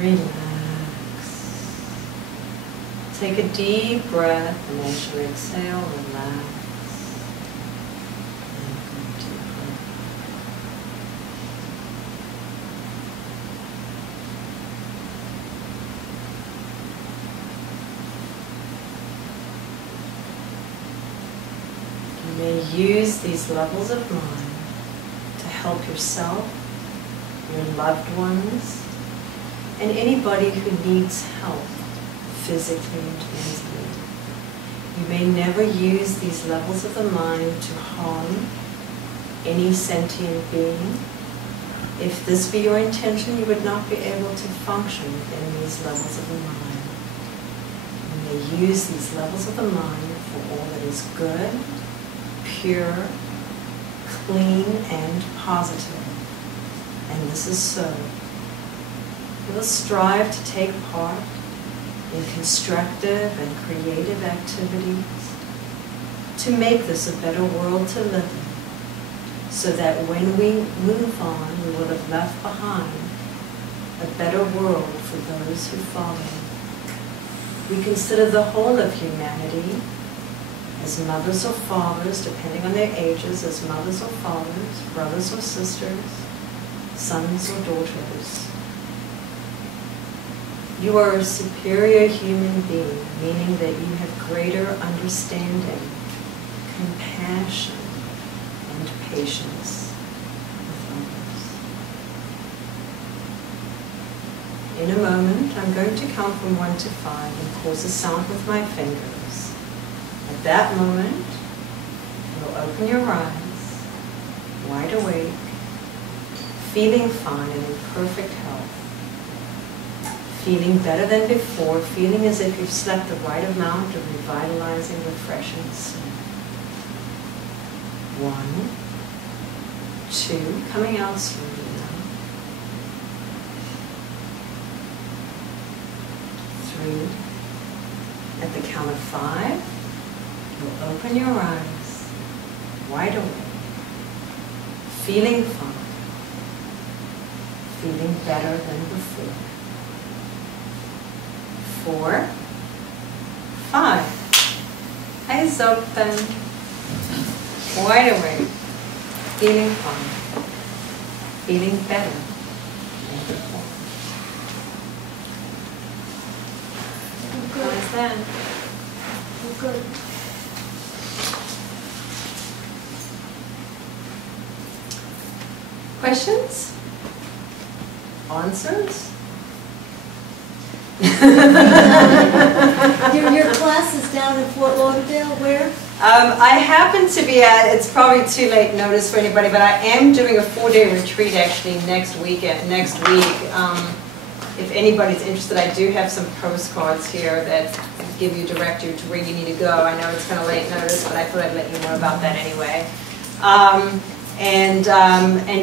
Relax. Take a deep breath, and as you exhale, relax. And go deeper. You may use these levels of mind to help yourself, your loved ones, and anybody who needs help, physically and mentally. You may never use these levels of the mind to harm any sentient being. If this be your intention, you would not be able to function within these levels of the mind. You may use these levels of the mind for all that is good, pure, clean, and positive. And this is so. You will strive to take part in constructive and creative activities to make this a better world to live in, so that when we move on, we will have left behind a better world for those who follow. We consider the whole of humanity as mothers or fathers, depending on their ages, as mothers or fathers, brothers or sisters, sons or daughters. You are a superior human being, meaning that you have greater understanding, compassion, and patience with others. In a moment, I'm going to count from 1 to 5 and cause a sound with my fingers. At that moment, you'll open your eyes, wide awake, feeling fine and in perfect health. Feeling better than before, feeling as if you've slept the right amount of revitalizing, refreshing sleep. 1, 2, coming out slowly now. 3, at the count of 5, You'll open your eyes, wide awake, feeling fine, feeling better than before. 4, 5. Eyes open, wide awake, feeling fine, feeling better than before. How is that? Good. Questions? Answers? Your class is down in Fort Lauderdale, where? I happen to be at, it's probably too late notice for anybody, but I am doing a 4-day retreat actually next week. If anybody's interested, I do have some postcards here that give you direct you to where you need to go. I know it's kind of late notice, but I thought I'd let you know about that anyway. And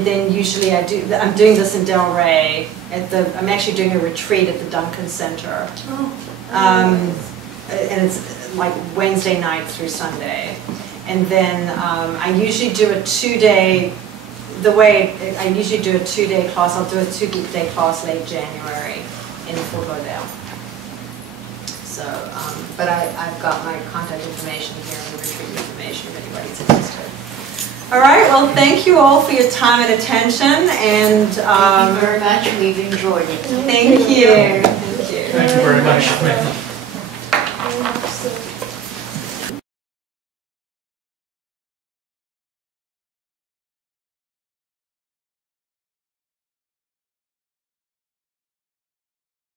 then usually I'm doing this in Delray. I'm actually doing a retreat at the Duncan Center. And it's like Wednesday night through Sunday. And then I usually do a 2-day, I usually do a 2-day class. I'll do a 2-day class late January in Fort Lauderdale. So, but I've got my contact information here and the retreat information if anybody's interested. All right, well, thank you all for your time and attention, and Thank you very much, we've enjoyed it. thank you. Thank you. Thank you very much.